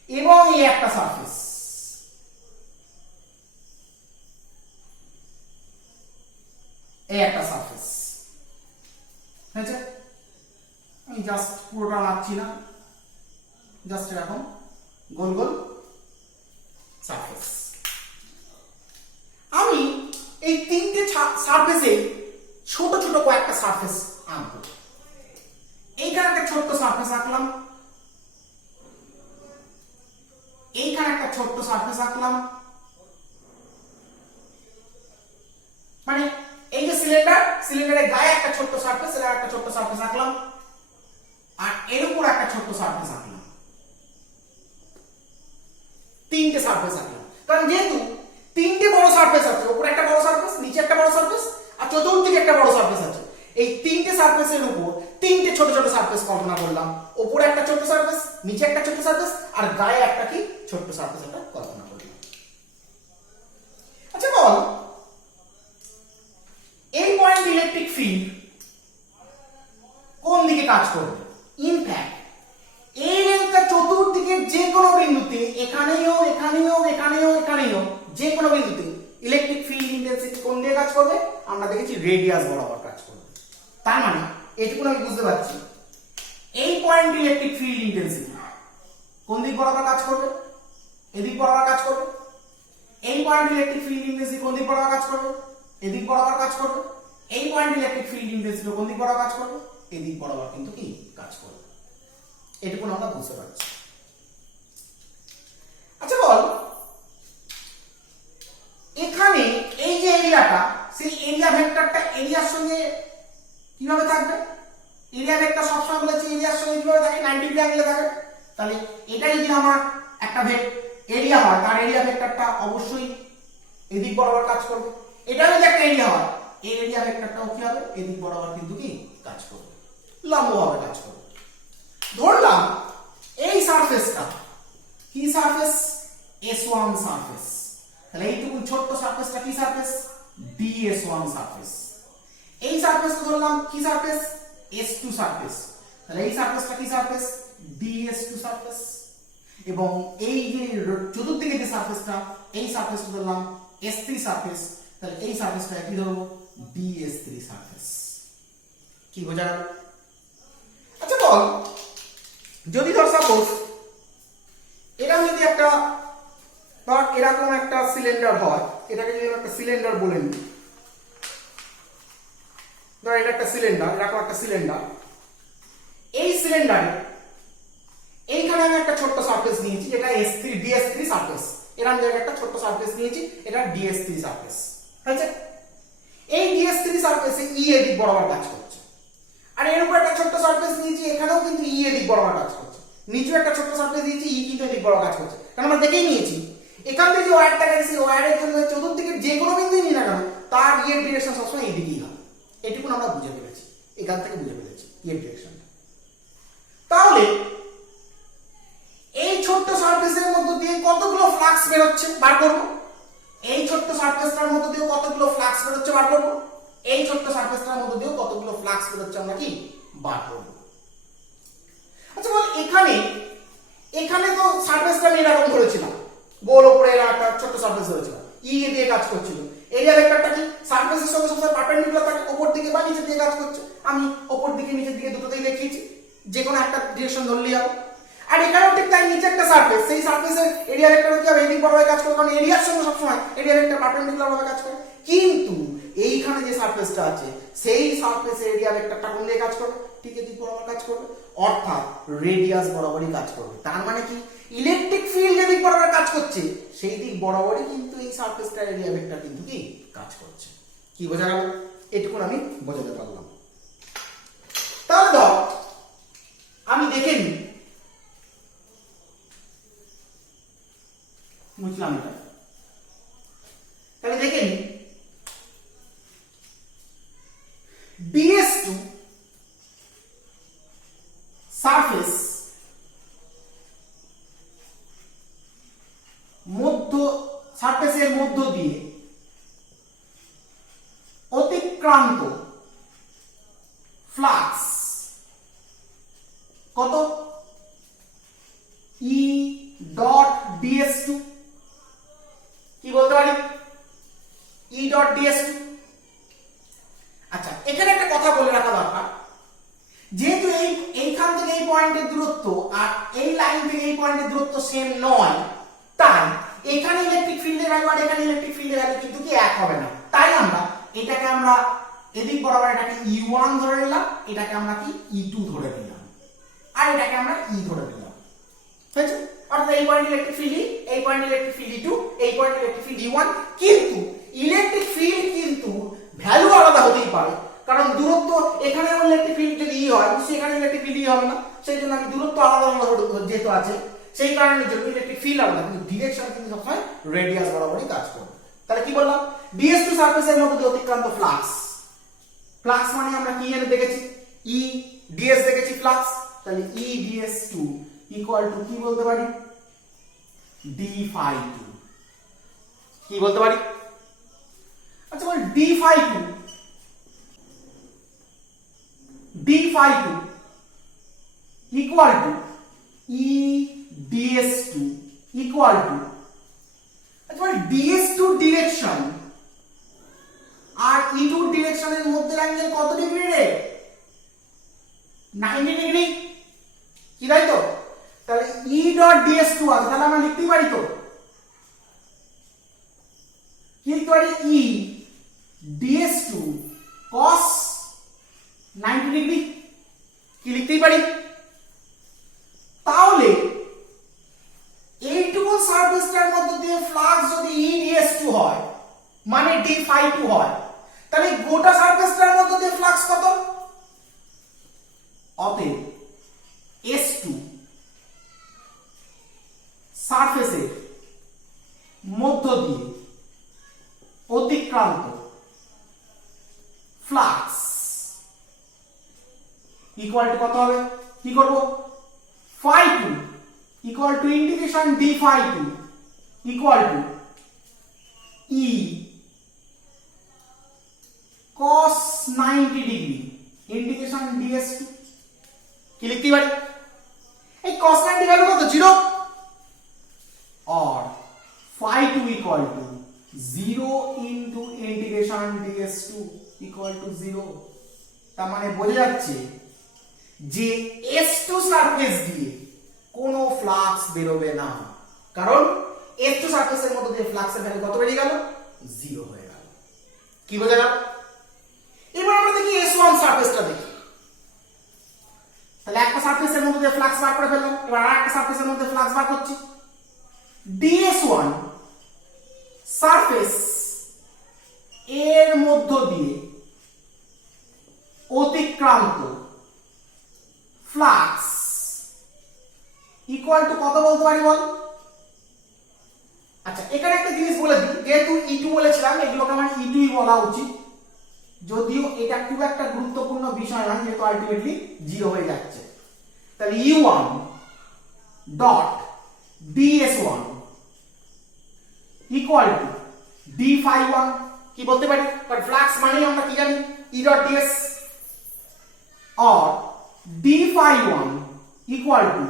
এবং এই একটা সারফেস। এই একটা সারফেস হয়েছে। আমি জাস্ট পুরোটা আঁকছি না, জাস্ট এরকম গোল গোল সারফেস। আমি এই তিনটে সারফেসে ছোট ছোট কয়েকটা সারফেস আঁকবো। এইখানে একটা ছোট্ট সারফেস আঁকলাম, এইখানে একটা ছোট্ট সারফেস আঁকলাম, মানে এই যে সিলিন্ডারের গায়ে একটা ছোট্ট সারফেস, এর একটা ছোট্ট সারফেস আঁকলাম, আর এর উপর একটা ছোট্ট সারফেস আঁকলাম। তিনটে সারফেস আঁকলাম, কারণ যেহেতু তিনটে বড় সারফেস আছে, উপরে একটা বড় সারফেস, নিচে একটা বড় সারফেস আর চতুর্দিকে একটা বড় সারফেস আছে। এই তিনটে সারফেসের উপর তিনটে ছোট ছোট সারফেস কল্পনা করলাম। উপরে একটা ছোট সারফেস, নিচে একটা ছোট সারফেস আর গায়ে একটা কি ছোট সারফেস একটা কল্পনা করলাম। আচ্ছা বল এই পয়েন্ট ইলেকট্রিক ফিল্ড কোন দিকে কাজ করবে? ইনফ্যাক্ট এই রেঞ্জটা চতুর্দিকে যে কোনো বিন্দুতে, এখানেও এখানেও এখানেও এখানেও যে কোনো বিন্দুতে ইলেকট্রিক ফিল্ড ইন্টেন্সিটি কোন দিকে কাজ করবে? আমরা দেখেছি রেডিয়াস বরাবর কাজ করবে। তার মানে এটুকু আমি বুঝতে পারছি এই পয়েন্ট ইলেকট্রিক ফিল্ড ইন্টেন্সিটি কোন দিক বরাবর কাজ করবে? এদিক বরাবর কাজ করবে। এই পয়েন্ট ইলেকট্রিক ফিল্ড ইন্টেন্সিটি কোন দিক বরাবর কাজ করবে? এদিক বরাবর কাজ করবে। এই পয়েন্ট ইলেকট্রিক ফিল্ড ইন্টেন্সিটি কোন দিক বরাবর কাজ করবে? এদিক বরাবর কিন্তু কি কাজ করবে। এটুকু আমরা বুঝতে পারছি। আচ্ছা বল এখানে এই যে এরিয়াটা, সেই এরিয়া ভেক্টরটা এরিয়ার সঙ্গে কিভাবে থাকবে? এরিয়া ভেক্টর সবসময় বলেছি এরিয়ার সঙ্গে কিভাবে থাকে? 90 ডিগ্রি অ্যাঙ্গেলে থাকে। তাহলে এটা যদি আমার একটা এরিয়া হয়, তার এরিয়া ভেক্টরটা অবশ্যই এদিক বরাবর কাজ করবে। এটা যদি একটা এরিয়া হয়, এই এরিয়া ভেক্টরটাও কি হবে? এদিক বরাবর কিন্তু কি কাজ করবে, লম্বভাবে কাজ করবে। ধরলাম এই সারফেসটা কি সারফেস? S1 surface. তাহলে এইটুকু ছোট্ট সারফেসটা কি সারফেস? DS1 surface. এই সারফেসটা ধরলাম কি সারফেস? S2 surface. তাহলে এই সারফেসটা কি সারফেস? DS2 surface. এবং এই যে চতুর্দিকে যে সারফেসটা, এই সারফেসটা ধরলাম S3 সারফেস। তাহলে এই সারফেসটা কি ধরবো? DS3 surface. কি বোঝা গেল? আচ্ছা বল যদি ধর সাপোজ এরকম যদি একটা ধর এরকম একটা সিলিন্ডার হয়, এটাকে যদি একটা সিলিন্ডার বলে নিই, ধর এটা একটা সিলিন্ডার, এরকম একটা সিলিন্ডার। এই সিলিন্ডারে এইখানে আমি একটা ছোট্ট সারফেস নিয়েছি, এটা DS3 সারফেস। এরকম জায়গায় একটা ছোট্ট সারফেস নিয়েছি, এটা DS3 সারফেস। হয়েছে? এই DS3 সারফেসে ই এদিক বরাবর কাজ করছে, আর এর উপর একটা ছোট্ট সারফেস নিয়েছি, এখানেও কিন্তু ই এদিক বরাবর কাজ করছে। নিচেও একটা ছোট্ট সারফেস দিয়েছি, ই কিন্তু এদিক বরাবর কাজ করছে। কারণ আমরা দেখেই নিয়েছি এখান থেকে যে ওয়্যারটা গেছে, ওয়্যারের জন্য চতুর্দিকে যে কোনো বিন্দুই নিই না কেন, তার ইয়ের ডিরেকশন সবসময় এইদিকেই হবে। এটুকু আমরা বুঝে ফেলেছি, এখান থেকে বুঝে ফেলেছি ইয়ের ডিরেকশনটা। তাহলে এই ছোট্ট সারফেসের বেরোচ্ছে বার করব, এই ছোট্ট সারফেসটার মধ্যে দিয়ে কতগুলো ফ্লাক্স বেরোচ্ছে বার করব, এই ছোট্ট সারফেসটার মধ্যে দিয়ে কতগুলো ফ্লাক্স বেরোচ্ছে আমরা কি বার করব। আচ্ছা বল এখানে তো সারফেসটা আমি এরকম ধরেছিলাম, গোল উপরে একটা ছোট্ট সারফেস ধরেছিলাম, ই দিয়ে কাজ করছিল। এরিয়া ভেক্টরটা কি সারফেসের সঙ্গে সঙ্গে পারপেন্ডিকুলার থাকে, উপর দিকে বা নিচের দিকে কাজ করছে। আমি উপর দিকে নিচের দিকে দুটোতেই দেখিয়েছি, যে কোনো একটা ডিরেকশন ধরলেই হবে। আর এখানেও ঠিক তাই, নিচে একটা সারফেস, সেই সারফেসের এরিয়া ভেক্টর কি হবে এদিক বরাবর কাজ করে, কারণ এরিয়ার সঙ্গে সবসময় এরিয়া ভেক্টর পারপেন্ডিকুলার ভাবে কাজ করে। কিন্তু এইখানে যে সারফেসটা আছে সেই সারফেসের এরিয়া ভেক্টরটা কোন দিকে কাজ করবে, ঠিক এদিক বরাবর কাজ করবে, অর্থাৎ রেডিয়াস বরাবরই কাজ করবে। তার মানে কি ইলেকট্রিক ফিল্ড যেদিক বরাবর কাজ করছে সেই দিক বরাবরই কিন্তু এই সারফেসটার এরিয়া ভেক্টর কিন্তু কি কাজ করছে। কি বোঝা গেল? এটুকুন আমি বোঝাতে পারলাম। তাহলে ধর আমি দেখে নিই, বুঝলাম এটা, তাহলে দেখে নিই DS2 সারফেস সারফেসের মধ্য দিয়ে অতিক্রান্ত ফ্লাক্স কত, E ডট DS2, কি বলতে পারি E ডট DS2। আচ্ছা এখানে একটা কথা বলে রাখা দরকার, যেহেতু এইখান থেকে এই পয়েন্টের দূরত্ব আর এই লাইন থেকে এই পয়েন্টের দূরত্ব সেম নয়, তাই এখানে ইলেকট্রিক ফিল্ডের ভ্যালু আর এখানে ইলেকট্রিক ফিল্ডের ভ্যালু কিন্তু কি এক হবে না। তাই আমরা এদিক বরাবর এটাকে E1 ধরে নিলাম, এটাকে আমরা কি E2 ধরে নিলাম, আর এটাকে আমরা E ধরে নিলাম। ঠিক আছে? অর্থাৎ এই পয়েন্ট ইলেকট্রিক ফিল্ড E, এই পয়েন্ট ইলেকট্রিক ফিল্ড E2, এই পয়েন্ট ইলেকট্রিক ফিল্ড E1। কিন্তু ইলেকট্রিক ফিল্ড কিন্তু ভ্যালু আলাদা হতেই পারে, কারণ দূরত্ব এখানে ইলেকট্রিক ফিল্ড যদি E হয় সেখানে ইলেকট্রিক ফিল্ড E হবে না, সেই জন্য আমি দূরত্ব আলাদা আলাদা যেহেতু আছে সেই কারণের জন্য ইলেকট্রিক ফিল্ড আলাদা, কিন্তু ডিরেকশন কিন্তু সবসময় রেডিয়াস বরাবরই কাজ করবে। তাহলে কি বললাম, DS2 সারফেসের মধ্যে দিয়ে অতিক্রান্ত ফ্লাক্স, ফ্লাক্স মানে আমরা কি এর দেখেছি E ds দেখেছি ফ্লাক্স, তাহলে E ds2 ইকুয়াল টু কি বলতে পারি d phi 2, কি বলতে পারি? আচ্ছা বল d phi 2 equal to E ds2 equal to, আচ্ছা বল ds2 ডিরেকশন আর E2 ডিরেকশনের মধ্যে অ্যাঙ্গেল কত ডিগ্রি রে? 90 ডিগ্রি, কি তাই তো? তাহলে E ডট ds2 আছে, তাহলে আমরা লিখতেই পারি তো, কি লিখতে পারি E ds2 cos 90 ডিগ্রি, কি লিখতেই পারি। তাহলে এইটুকু সারফেসটার মধ্যে দিয়ে ফ্লাক্স যদি E ds2 হয় মানে d phi 2 হয়, তাহলে গোটা সারফেসটার মধ্যে দিয়ে ফ্লাক্স কত? অতএব S2 সারফেসের মধ্য দিয়ে অতিক্রান্ত ফ্লাক্স ইকুয়াল টু কত হবে? কি করব, phi 2 equal to integration d phi 2 equal to E cos 90 degree integration ds2, কি লিখতে পারি? এই cos 90 ভ্যালু কত? 0, or phi 2 equal to 0 into integration ds2 equal to 0। তার মানে বোঝা যাচ্ছে যে S2 সারফেস দিয়ে কোনো ফ্লাক্স বেরোবে না, কারণ S2 সারফেসের মধ্যে দিয়ে ফ্লাক্সের ভ্যালু কত বেরিয়ে গেল? 0 হয়ে গেল। কি বোঝা গেল? এবার আমরা দেখি S1 সারফেসটা দেখি। তাহলে একটা সারফেসের মধ্যে দিয়ে ফ্লাক্স বার করে ফেললাম, এবার আরেকটা সারফেসের মধ্যে ফ্লাক্স বার করছি। DS1 সারফেস এর মধ্য দিয়ে অতিক্রান্ত ফ্লাক্স ইকুয়াল টু কত বলতে পারি বল? আচ্ছা এখানে একটা জিনিস বলে দিই, যেহেতু E2 বলেছিলাম এগুলোকে আমার E2 বলা উচিত, যদিও এটা খুব একটা গুরুত্বপূর্ণ বিষয় নয়, যেহেতু আলটিমেটলি 0 হয়ে যাচ্ছে। তাহলে E1 dot ds1 equal to d phi one, কি বলতে পারি, কারণ ফ্লাক্স মানেই আমরা কি জানি E dot ds, or d phi one equal to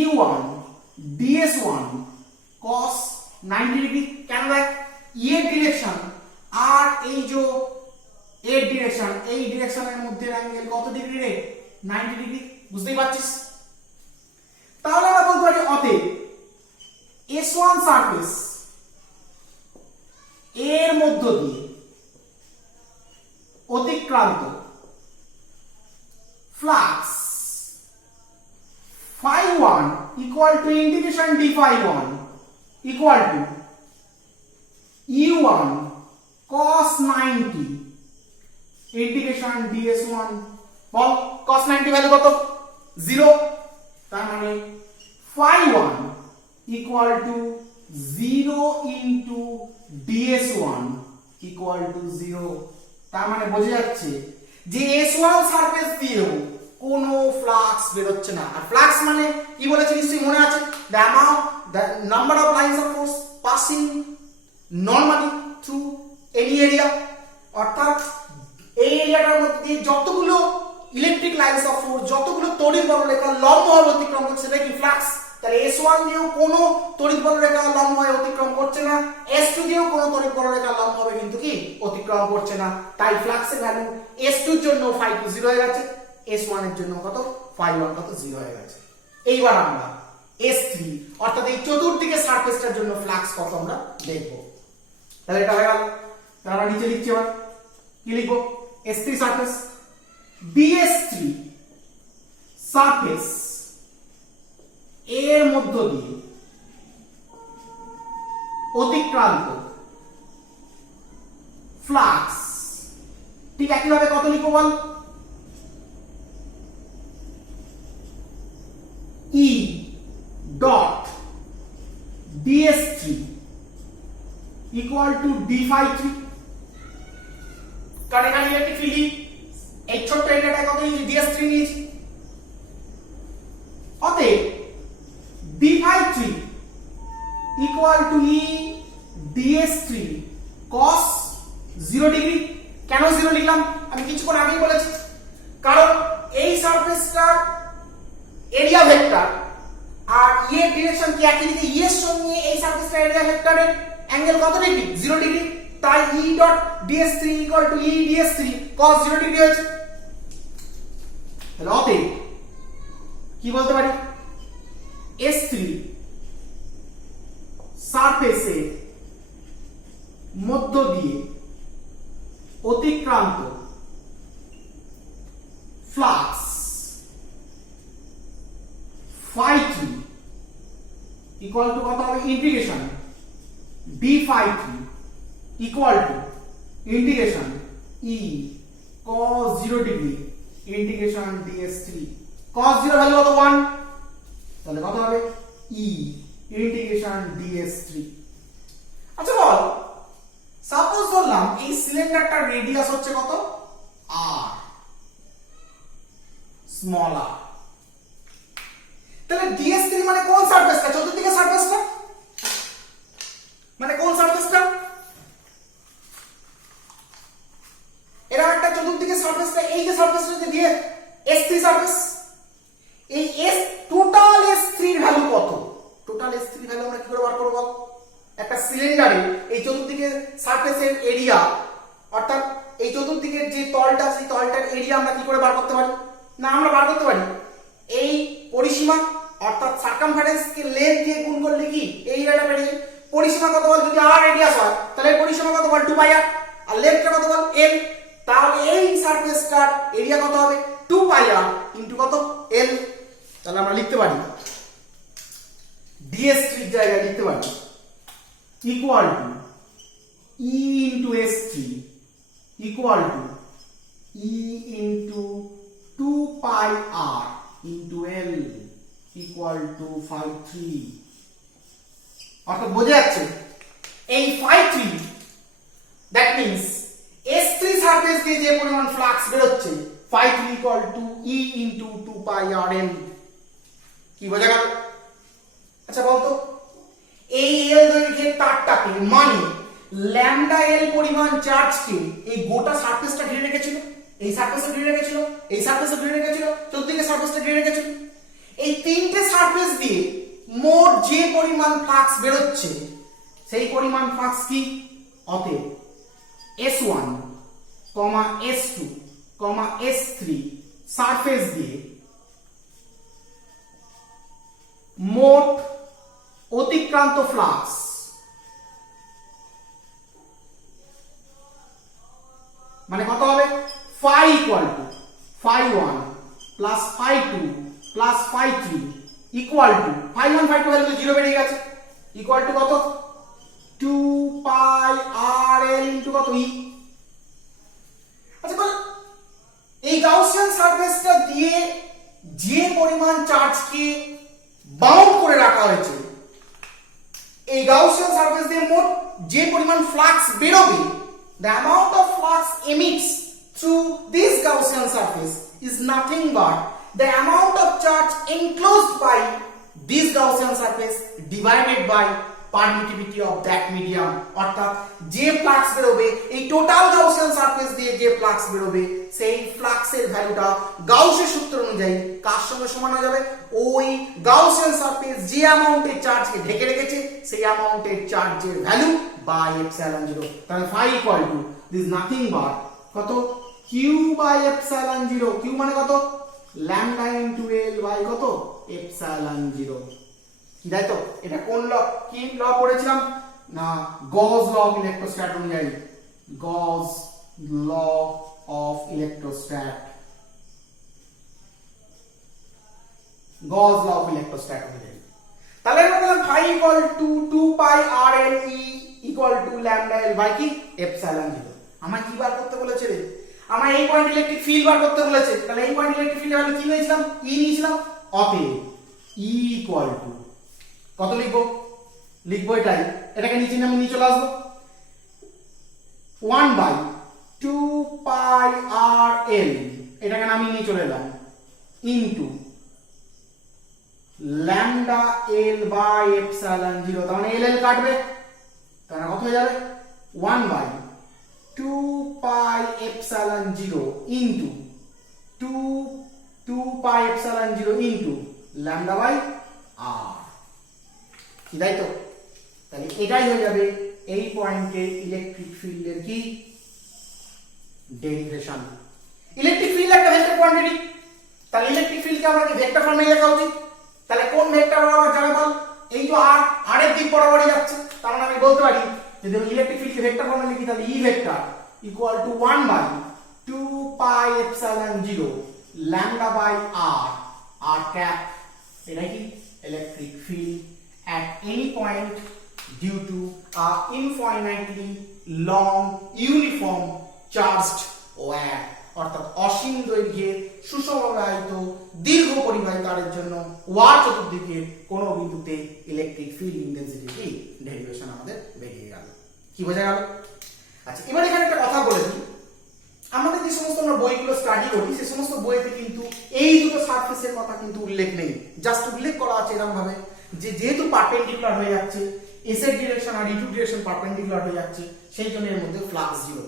E one ds one cos 90 degree. কেন দেখ ই এর ডিরেকশন আর এই যে এর ডিরেকশন, এই ডিরেকশনের মধ্যে অ্যাঙ্গেল কত ডিগ্রি রে, 90 ডিগ্রি, বুঝতেই পারছিস। তাহলে আমরা বলতে পারি অতএব S1 সারফেস এর মধ্য দিয়ে অতিক্রান্ত flux phi 1 equal to integration d phi 1 equal to E1 cos 90 integration ds1, ball cos 90 value কত, 0, তার মানে phi 1 equal to 0 into ds1 equal to 0, তার মানে বোঝা যাচ্ছে যে S1 সারফেস দিয়েও কোনো ফ্লাক্স বেরোচ্ছে না। আর ফ্লাক্স মানে কি বলেছে নিশ্চয়ই মনে আছে, the number of lines of force passing normally through any area, অর্থাৎ এই এরিয়াটার মধ্যে দিয়ে যতগুলো ইলেকট্রিক লাইনস অফ ফোর্স, যতগুলো তড়িৎ বলরেখা লম্বভাবে অতিক্রম করছে সেটা কি ফ্লাক্স। তাহলে S1 দিয়েও কোনো তড়িৎ বলরেখা লম্বভাবে অতিক্রম করছে না, S2 দিয়েও কোনো তড়িৎ বলরেখা লম্বভাবে কিন্তু কি অতিক্রম করছে না, তাই ফ্লাক্সের ভ্যালু S2 এর জন্য phi 2 0 হয়ে গেছে, S1 এর জন্য কত phi 1 কত 0 হয়ে গেছে। এইবার আমরা S3 অর্থাৎ এই চতুর্দিকে সারফেসটার জন্য ফ্লাক্স কত আমরা দেখব। তাহলে এটা হয়ে গেল, তাহলে আমরা নিচে লিখছি, এবার কি লিখব, S3 সারফেস DS3 সারফেস এর মধ্য দিয়ে অতিক্রান্ত ফ্লাক্স, ঠিক একইভাবে কত লিখবো বল, E dot ds3 equal to d phi 3, কারণ এখানে ইলেকট্রিক ফিল্ড এই ছোট্ট এরিয়াটা কত নিয়েছি, ds3 নিয়েছি, অতএব d phi 3 equal to E ds3 cos 0 degree. কেন 0 লিখলাম আমি কিছুক্ষণ আগেই বলেছি, কারণ এই সারফেসটার এরিয়া ভেক্টর আর ই এর ডিরেকশন কি একই দিকে, ই এর সঙ্গে এই সারফেসটার এরিয়া ভেক্টরের অ্যাঙ্গেল কত ডিগ্রি, 0 ডিগ্রি, তাই E dot ds3 equal to E ds3 cos 0 degree হয়েছে। তাহলে অতএব কি বলতে পারি, S3 সারফেসের মধ্য দিয়ে অতিক্রান্ত ফ্লাক্স phi 3 equal to কত হবে, integration d phi 3 equal to integration E cos 0 degree integration ds3 cos 0 value কত 1, তাহলে কত হবে E integration ds3। আচ্ছা বল, সাপোজ বললাম এই সিলিন্ডারটার রেডিয়াস হচ্ছে কত r, স্মল r, তাহলে ds3 মানে কোন সারফেসটা, চতুর্দিকে সারফেসটা, মানে কোন সারফেসটা, এরা একটা চতুর্দিকে সারফেসটা, এই যে সারফেসটা দিয়ে S3 সারফেস, এই টোটাল S3 এর ভ্যালু কত, টোটাল S3 ভ্যালু আমরা কি করে বার করব, একটা সিলিন্ডারে এই চতুর্দিকে সারফেসের এরিয়া, অর্থাৎ এই চতুর্দিকের যে তলটা, সেই তলটার এরিয়া আমরা কি করে বার করতে পারি, না আমরা বার করতে পারি এই পরিসীমা অর্থাৎ সার্কামফারেন্স কে লেন্থ দিয়ে গুণ করলে কি এই এরিয়াটা পেয়ে যাবে। পরিসীমা কত বল, যদি r রেডিয়াস হয় তাহলে পরিসীমা কত বল 2 পাই r, আর লেন্থটা কত বল l, তাহলে এই সারফেসটার এরিয়া কত হবে 2 পাই r ইনটু কত l। তাহলে আমরা লিখতে পারি ds3 এর জায়গায় লিখতে পারি equal to E into S3 equal to E into 2 pi r into l equal to phi 3, অর্থাৎ বোঝা যাচ্ছে এই phi 3 that means S3 surface দিয়ে যে পরিমাণ ফ্লাক্স বের হচ্ছে phi 3 equal to E into 2 pi r l, কি বোঝা গেল। আচ্ছা বলতো এই এল দৈর্ঘ্যের তারটাকে মানে ল্যামডা এল পরিমাণ চার্জকে এই গোটা সারফেসটা ঘিরে রেখেছিল, এই সারফেসটা ঘিরে রেখেছিল, এই সারফেসটা ঘিরে রেখেছিল, চতুর্দিকে সারফেসটা ঘিরে রেখেছিল। এই তিনটে সারফেস দিয়ে মোট যে পরিমাণ ফ্লাক্স বেরোচ্ছে সেই পরিমাণ ফ্লাক্স কি? অতএব S1, S2, S3 সারফেস দিয়ে মোট অতিক্রান্ত ফ্লাক্স মানে কত হবে? phi equal to phi1 plus phi2 plus phi3 equal to phi1 phi2 value তো 0 বেরিয়ে গেছে, equal to কত? 2 pi RL into কত E। আচ্ছা বল এই গাউসিয়ান সারফেসটা দিয়ে যে পরিমাণ চার্জকে বাউন্ড করে রাখা হয়েছে, এই গাউসিয়ান সারফেস দিয়ে মোট যে পরিমাণ ফ্লাক্স বেরোবে, the amount of flux emits through this Gaussian surface is nothing but the amount of charge enclosed by this Gaussian surface divided by permittivity of that medium। অর্থাৎ যে ফ্লাক্স বেরোবে এই total Gaussian surface দিয়ে যে flux বেরোবে সেই ফ্লাক্সের ভ্যালুটা গাউসের সূত্র অনুযায়ী কার সঙ্গে সমান হয়ে যাবে? ওই গাউসিয়ান সারফেস যে অ্যামাউন্টের চার্জকে ঢেকে রেখেছে সেই অ্যামাউন্টের চার্জের ভ্যালু বাই এপসাইলন 0। তাহলে phi equal to this nothing but কত? q by epsilon 0। q মানে কত? lambda into l by কত? epsilon 0। কি তাই তো? এটা কোন ল? কি ল পড়েছিলাম না? গজ ল অফ ইলেকট্রোস্ট্যাট অনুযায়ী, গজ ল অফ ইলেকট্রোস্ট্যাট, গজ ল অফ ইলেকট্রোস্ট্যাট অনুযায়ী। তাহলে আমরা বললাম phi equal to 2 pi RL E equal to lambda L by কি? epsilon 0। আমায় কি বার করতে বলেছে রে? আমায় এই পয়েন্ট ইলেকট্রিক ফিল্ড বার করতে বলেছে। তাহলে এই পয়েন্ট ইলেকট্রিক ফিল্ড আমি কি নিয়েছিলাম? E নিয়েছিলাম। অতএব E equal to কত লিখবো? লিখবো এটাই, এটাকে নিচে নামে নিয়ে চলে আসবো 1 by 2 pi RL, এটাকে নামিয়ে নিয়ে চলে এলাম, into lambda L by epsilon 0। তার মানে L কাটবে, তাহলে কত হয়ে যাবে? 1 by 2 pi epsilon 0 into 2 pi epsilon 0 into lambda by r। কি তাই তো? তাহলে এটাই হয়ে যাবে এই পয়েন্টে ইলেকট্রিক ফিল্ডের কি? ডেরিভেশন। ইলেকট্রিক ফিল্ড একটা ভেক্টর কোয়ান্টিটি, তাহলে ইলেকট্রিক ফিল্ডকে আমরা কি ভেক্টর ফর্মে লেখা উচিত? তাহলে কোন ভেক্টর বরাবর যাবে বল? এই যে r এর দিক বরাবরই যাচ্ছে, তার মানে আমি বলতে পারি যদি আমি ইলেকট্রিক ফিল্ডকে ভেক্টর ফর্মে লিখি তাহলে E vector equal to 1 by 2 pi epsilon 0 lambda by r cap. এটা কি? Electric field at any point due to a infinitely long uniform charged wire। অর্থাৎ অসীম দৈর্ঘ্যের সুষমভাবায়িত দীর্ঘ পরিবাহী তারের জন্য ওয়ার চতুর্দিকের কোন বিন্দুতে ইলেকট্রিক ফিল্ড ইন্টেন্সিটি কি? ডেরিভেশন আমাদের বেরিয়ে গেল। কি বোঝা গেল? আচ্ছা এবার এখানে একটা কথা বলে দিই, আমাদের যে সমস্ত আমরা বইগুলো স্টাডি করি সেই সমস্ত বইতে কিন্তু এই দুটো সারফেসের কথা কিন্তু উল্লেখ নেই। জাস্ট উল্লেখ করা আছে এরকম ভাবে যে যেহেতু পারপেন্ডিকুলার হয়ে যাচ্ছে, এস এর ডিরেকশন আর ইটু ডিরেকশন পারপেন্ডিকুলার হয়ে যাচ্ছে, সেই জন্য এর মধ্যে ফ্লাক্স 0।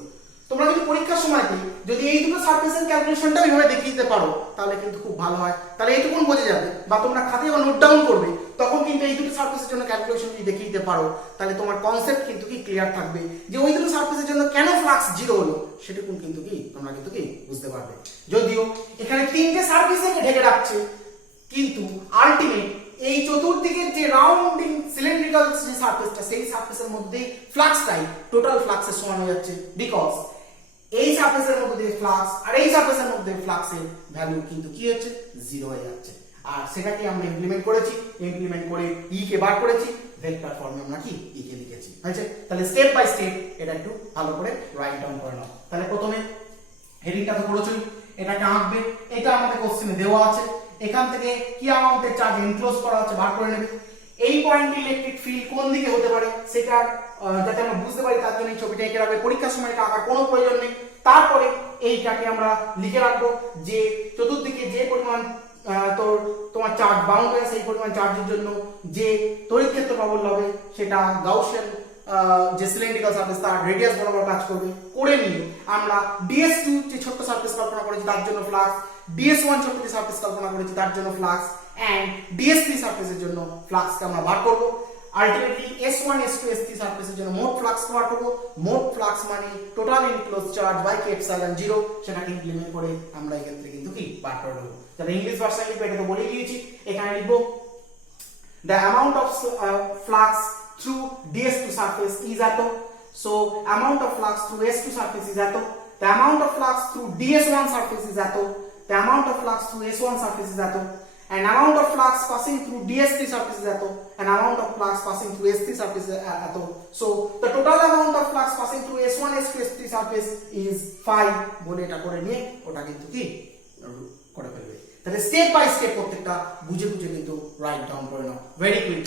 তোমরা যদি পরীক্ষার সময়তে যদি এই দুটো সারফেসের ক্যালকুলেশনটা এইভাবে দেখিয়ে দিতে পারো তাহলে কিন্তু খুব ভালো হয়। তাহলে এইটুকুন বোঝা যাবে, বা তোমরা খাতে যখন নোট ডাউন করবে তখন কিন্তু এই দুটো সারফেসের জন্য ক্যালকুলেশন যদি দেখিয়ে দিতে পারো তাহলে তোমার কনসেপ্ট কিন্তু কি ক্লিয়ার থাকবে যে ওই দুটো সারফেসের জন্য কেন ফ্লাক্স 0 হলো, সেটুকুন কিন্তু কি তোমরা কিন্তু কি বুঝতে পারবে। যদিও এখানে তিনটে সারফেসকে ঢেকে রাখছে, কিন্তু আলটিমেট এই চতুর্দিকের যে রাউন্ডিং সিলিন্ড্রিক্যাল যে সারফেসটা সেই সারফেসের মধ্যেই ফ্লাক্সটাই টোটাল ফ্লাক্সের সমান হয়ে যাচ্ছে, বিকজ এই সারফেসের মধ্যে ফ্লাক্স আর এই সারফেসের মধ্যে ফ্লাক্সের ভ্যালু কিন্তু কি হচ্ছে? 0 হয়ে যাচ্ছে। আর সেটাকে আমরা ইমপ্লিমেন্ট করেছি, ইমপ্লিমেন্ট করে ই কে বার করেছি, ভেক্টর ফর্মে আমরা কি ই কে লিখেছি। হয়েছে? তাহলে স্টেপ বাই স্টেপ এটা একটু ভালো করে রাইট ডাউন করে নাও। তাহলে প্রথমে হেডিংটা তো করেছই, এটাকে আঁকবে, এটা আমাদের কোশ্চেনে দেওয়া আছে। এখান থেকে কি অ্যামাউন্টের চার্জ এনক্লোজ করা আছে বার করে নেবে। এই পয়েন্টে ইলেকট্রিক ফিল্ড কোন দিকে হতে পারে সেটা যাতে আমরা বুঝতে পারি তার জন্য এই ছবিটা এঁকে রাখবে। পরীক্ষার সময় এটা আঁকার কোনো প্রয়োজন নেই। তারপরে এইটাকে আমরা লিখে রাখবো যে চতুর্দিকে যে পরিমাণ তোর তোমার চার্জ বাউন্ড হয় সেই পরিমাণ চার্জের জন্য যে তড়িৎ ক্ষেত্র প্রাবল্য হবে সেটা গাউসিয়ান যে সিলিন্ড্রিক্যাল সারফেস তার রেডিয়াস বরাবর কাজ করবে। করে নিয়ে আমরা DS2 যে ছোট্ট সারফেস কল্পনা করেছি তার জন্য ফ্লাক্স, DS1 ছোট্ট যে সারফেস কল্পনা করেছি তার জন্য ফ্লাক্স, এন্ড DS3 সারফেসের জন্য ফ্লাক্সকে আমরা বার করব। আলটিমেটলি S1 S2 S3 সারফেসের জন্য মোট ফ্লাক্স বার করব। মোট ফ্লাক্স মানে total enclose charge by K epsilon 0, সেটাকে ইমপ্লিমেন্ট করে আমরা এই ক্ষেত্রে কিন্তু কি বার করে দেব। তাহলে ইংলিশ ভার্সন লিখবো, এটা তো বলেই দিয়েছি। এখানে লিখবো the amount of flux through DS2 surface is ato, so amount of flux through S2 surface is ato, the amount of flux through DS1 surface is ato, the amount of flux through S1 surface is ato, and amount of flux passing through DS3 surface is ato, and amount of flux passing through S3 surface is ato. So the total amount of flux passing through S1 S2 S3 surface is 5 বলে এটা করে নিয়ে ওটা কিন্তু কি করে ফেলবে। তাহলে স্টেপ বাই স্টেপ প্রত্যেকটা বুঝে বুঝে কিন্তু রাইট ডাউন করে নাও, ভেরি কুইক।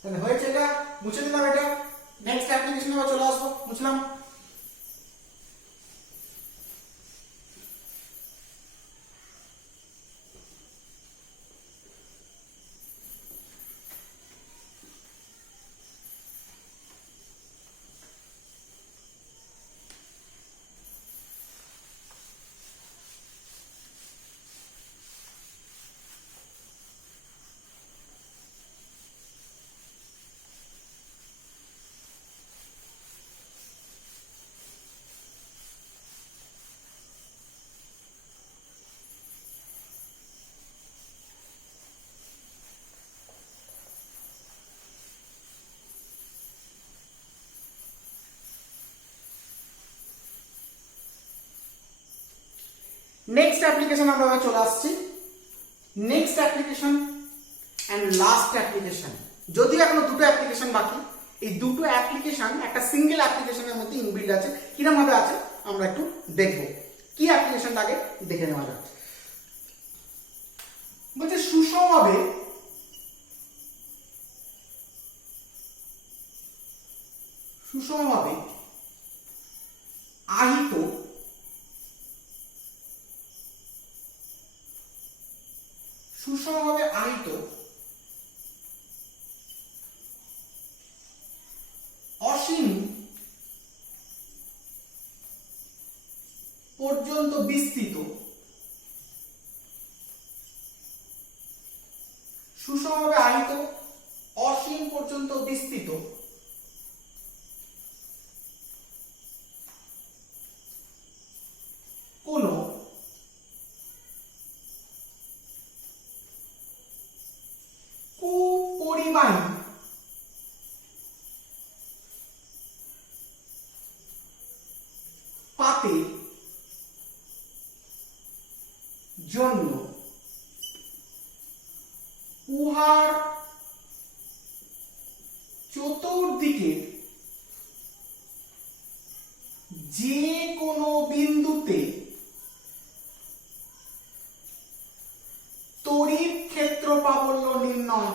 তাহলে হয়েছে, এটা মুছে দিলাম। এটা নেক্সট অ্যাপ্লিকেশনে আবার চলে আসবো, মুছলাম। নেক্সট অ্যাপ্লিকেশন আমরা চলে আসছি। Next application and last application, যদিও এখনো দুটো অ্যাপ্লিকেশন বাকি। এই দুটো অ্যাপ্লিকেশন একটা সিঙ্গেল অ্যাপ্লিকেশনের মধ্যে ইনবিল্ড আছে। কিরকম ভাবে আছে আমরা একটু দেখবো। কি অ্যাপ্লিকেশনটা আগে দেখে নেওয়া যাক। বলছে সুষমভাবে আহিত অসীম পর্যন্ত বিস্তৃত সুষমভাবে আহিত অসীম পর্যন্ত বিস্তৃত কোন কুপরিবাহী পাতের জন্য উহার চতুর্দিকে যে কোনো বিন্দুতে তড়িৎ ক্ষেত্র প্রাবল্য নির্ণয়।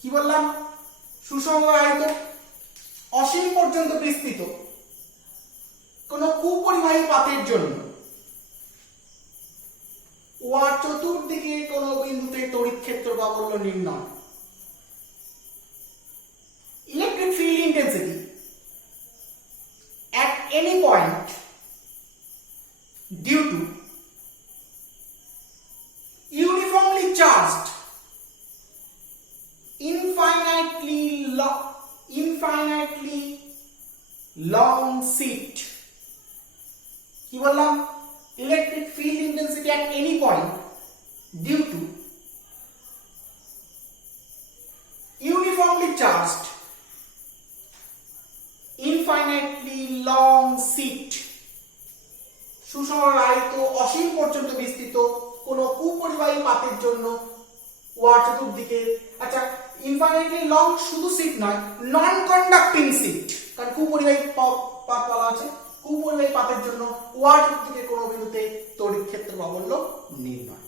কি বললাম? সুষমভাবে অসীম পর্যন্ত বিস্তৃত কোন কুপরিবাহী পাতের জন্য উহার চতুর্দিকে কোন বিন্দুতে তড়িৎ ক্ষেত্র প্রাবল্য নির্ণয়। Electric field intensity at any point due to uniformly charged infinitely long sheet। কি বললাম? Electric field intensity at any point due to uniformly charged infinitely long sheet, সুষমভাবে অসীম পর্যন্ত বিস্তৃত কোন কুপরিবাহী পাতের জন্য উহার চতুর্দিকে। আচ্ছা, ইনফাইনাইটলি লং শুধু শীট নয়, নন কন্ডাক্টিং শীট, কারণ কুপরিবাহী পাত বলা আছে। কুপরিবাহী পাতের জন্য উহার চতুর্দিকে কোন বিন্দুতে তড়িৎ ক্ষেত্র প্রাবল্য নির্ণয়।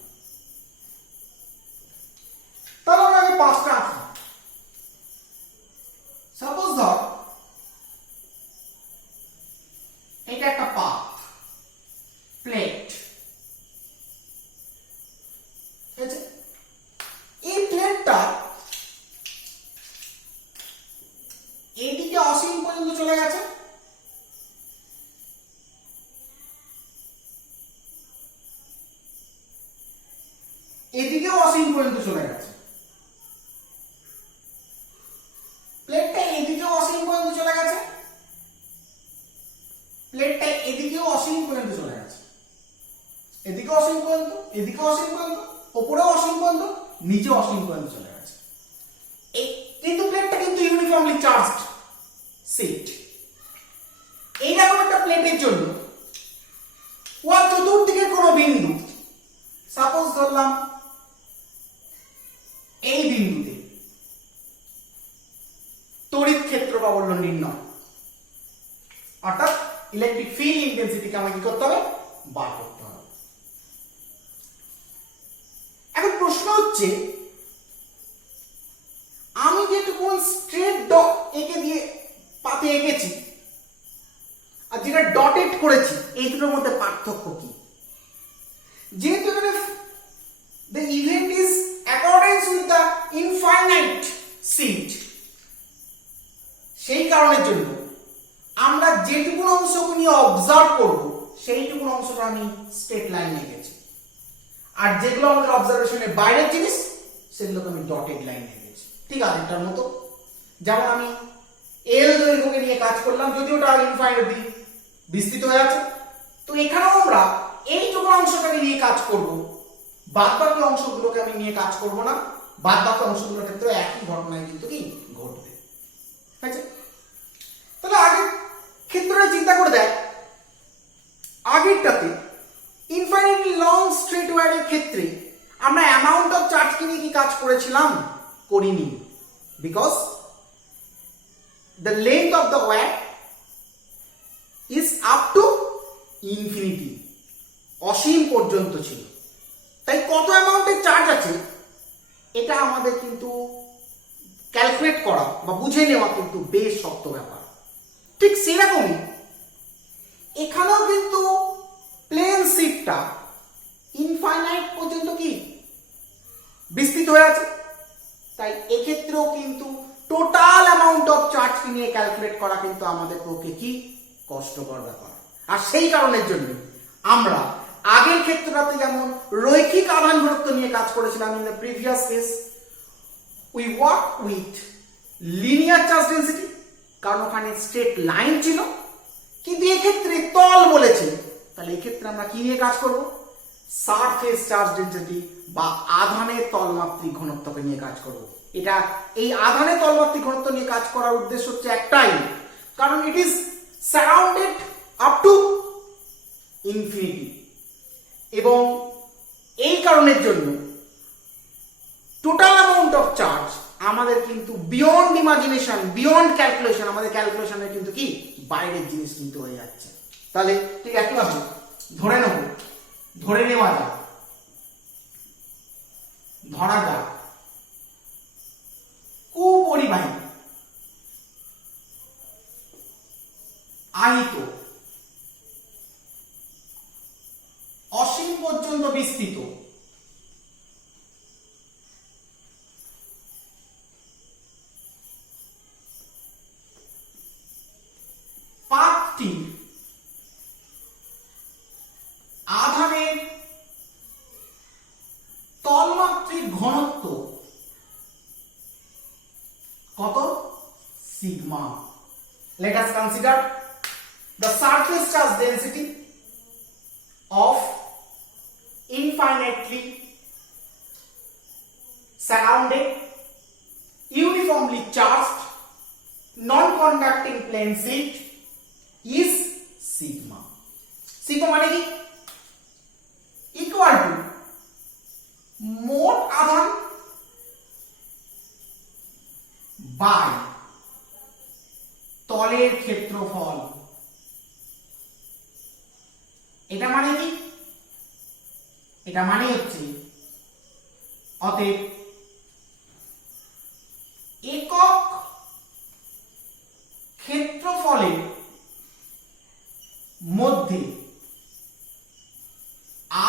এদিকেও অসীম পর্যন্ত চলে গেছে, প্লেটটা এদিকেও অসীম পর্যন্ত চলে গেছে, প্লেটটা এদিকেও অসীম পর্যন্ত চলে গেছে, এদিকে অসীম পর্যন্ত, এদিকে অসীম পর্যন্ত, উপরেও অসীম পর্যন্ত, নিচে অসীম পর্যন্ত চলে গেছে। কিন্তু প্লেটটা কিন্তু ইউনিফর্মলি চার্জড সিট। এইরকম একটা প্লেটের জন্য ওর চতুর্দিকে কোনো বিন্দু, সাপোজ ধরলাম এই বিন্দুতে তড়িৎ ক্ষেত্র প্রাবল্য নির্ণয়, অর্থাৎ ইলেকট্রিক ফিল্ড ইন্টেন্সিটিকে আমাকে কি করতে হবে, বার করতে হবে। এখন প্রশ্ন হচ্ছে, আমি যেটুকু স্ট্রেট ডট এঁকে দিয়ে পাতে এঁকেছি আর যেটা ডটেড করেছি, এই দুটোর মধ্যে পার্থক্য কি? যেহেতু এখানে the event is accordance with the infinite seat, সেই কারণের জন্য আমরা যেটুকু অংশকে নিয়ে অবজার্ভ করব সেইটুকু অংশটা আমি স্ট্রেট লাইন এঁকেছি, আর যেগুলো আমাদের অবজারভেশনের বাইরের জিনিস সেগুলোকে আমি ডটেড লাইন এঁকেছি। ঠিক আছে, এটার মতো যেমন আমি এল দৈর্ঘ্যকে নিয়ে কাজ করলাম, যদিও ওটা ইনফাইনাইট বিস্তৃত হয়ে আছে, তো এখানেও আমরা এইটুকু অংশটাকে নিয়ে কাজ করব, বাদ বাকি অংশগুলোকে আমি নিয়ে কাজ করব না, বাদ বাকি অংশগুলোর ক্ষেত্রে একই ঘটনায় কিন্তু কি ঘটবে। ঠিক আছে, তাহলে আগের ক্ষেত্রে চিন্তা করে দেখ, আগেরটাতে ইনফাইনাইটলি লং স্ট্রেট ওয়্যারের ক্ষেত্রে আমরা অ্যামাউন্ট অফ চার্জকে নিয়ে কি কাজ করেছিলাম? করিনি, because the length of the wire is up to infinity, অসীম পর্যন্ত ছিল। তাই কত অ্যামাউন্টের চার্জ আছে এটা আমাদের কিন্তু ক্যালকুলেট করা বা বুঝে নেওয়া কিন্তু বেশ শক্ত ব্যাপার। ঠিক সেরকমই এখানেও কিন্তু প্লেন শিটটা ইনফাইনাইট পর্যন্ত কি বিস্তৃত হয়ে আছে, তাই এক্ষেত্রেও কিন্তু টোটাল অ্যামাউন্ট অফ চার্জ নিয়ে ক্যালকুলেট করা কিন্তু আমাদের পক্ষে কি কষ্টকর ব্যাপার। আর সেই কারণের জন্য আমরা আগের ক্ষেত্রটাতে যেমন রৈখিক আধান ঘনত্ব নিয়ে কাজ করেছিলাম, in the previous case we work with linear charge density, কারণ ওখানে স্ট্রেট লাইন ছিল, কিন্তু এক্ষেত্রে তল বলেছে, তাহলে এক্ষেত্রে আমরা কি নিয়ে কাজ করব? সারফেস চার্জ ডেন্সিটি বা আধানের তলমাত্রিক ঘনত্বকে নিয়ে কাজ করব। এটা এই আধানের তলমাত্রিক ঘনত্ব নিয়ে কাজ করার উদ্দেশ্য হচ্ছে একটাই, কারণ it is surrounded up to infinity, এবং এই কারণের জন্য টোটাল অ্যামাউন্ট অফ চার্জ আমাদের কিন্তু বিয়ন্ড ইমাজিনেশন, বিয়ন্ড ক্যালকুলেশন, আমাদের ক্যালকুলেশনের কিন্তু কি বাইরের জিনিস কিন্তু হয়ে যাচ্ছে। তাহলে ঠিক একইভাবে ধরে নেওয়া যাক, ধরা যাক কুপরিবাহী আহিত অসীম পর্যন্ত বিস্তৃত পাতটি আধানের তলমাত্রিক ঘনত্ব কত? Sigma. Let us consider the surface charge density of infinitely surrounded uniformly charged non-conducting plane sheet is sigma. Sigma মানে কি? Equal to মোট আধান বাই তলের ক্ষেত্রফল। এটা মানে কি? এটা মানে হচ্ছে অতএব একক ক্ষেত্রফলের মধ্যে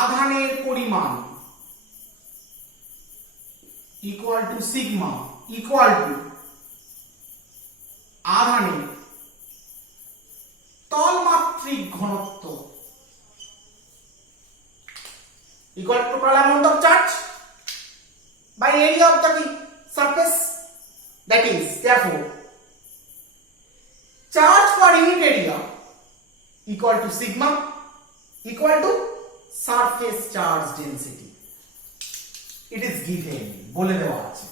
আধানের পরিমাণ equal to sigma equal to আধানের তলমাত্রিক ঘনত্ব equal to total amount of charge surface. That is, therefore, charge per unit area equal to sigma equal to surface charge density. It is given, বলে দেওয়া আছে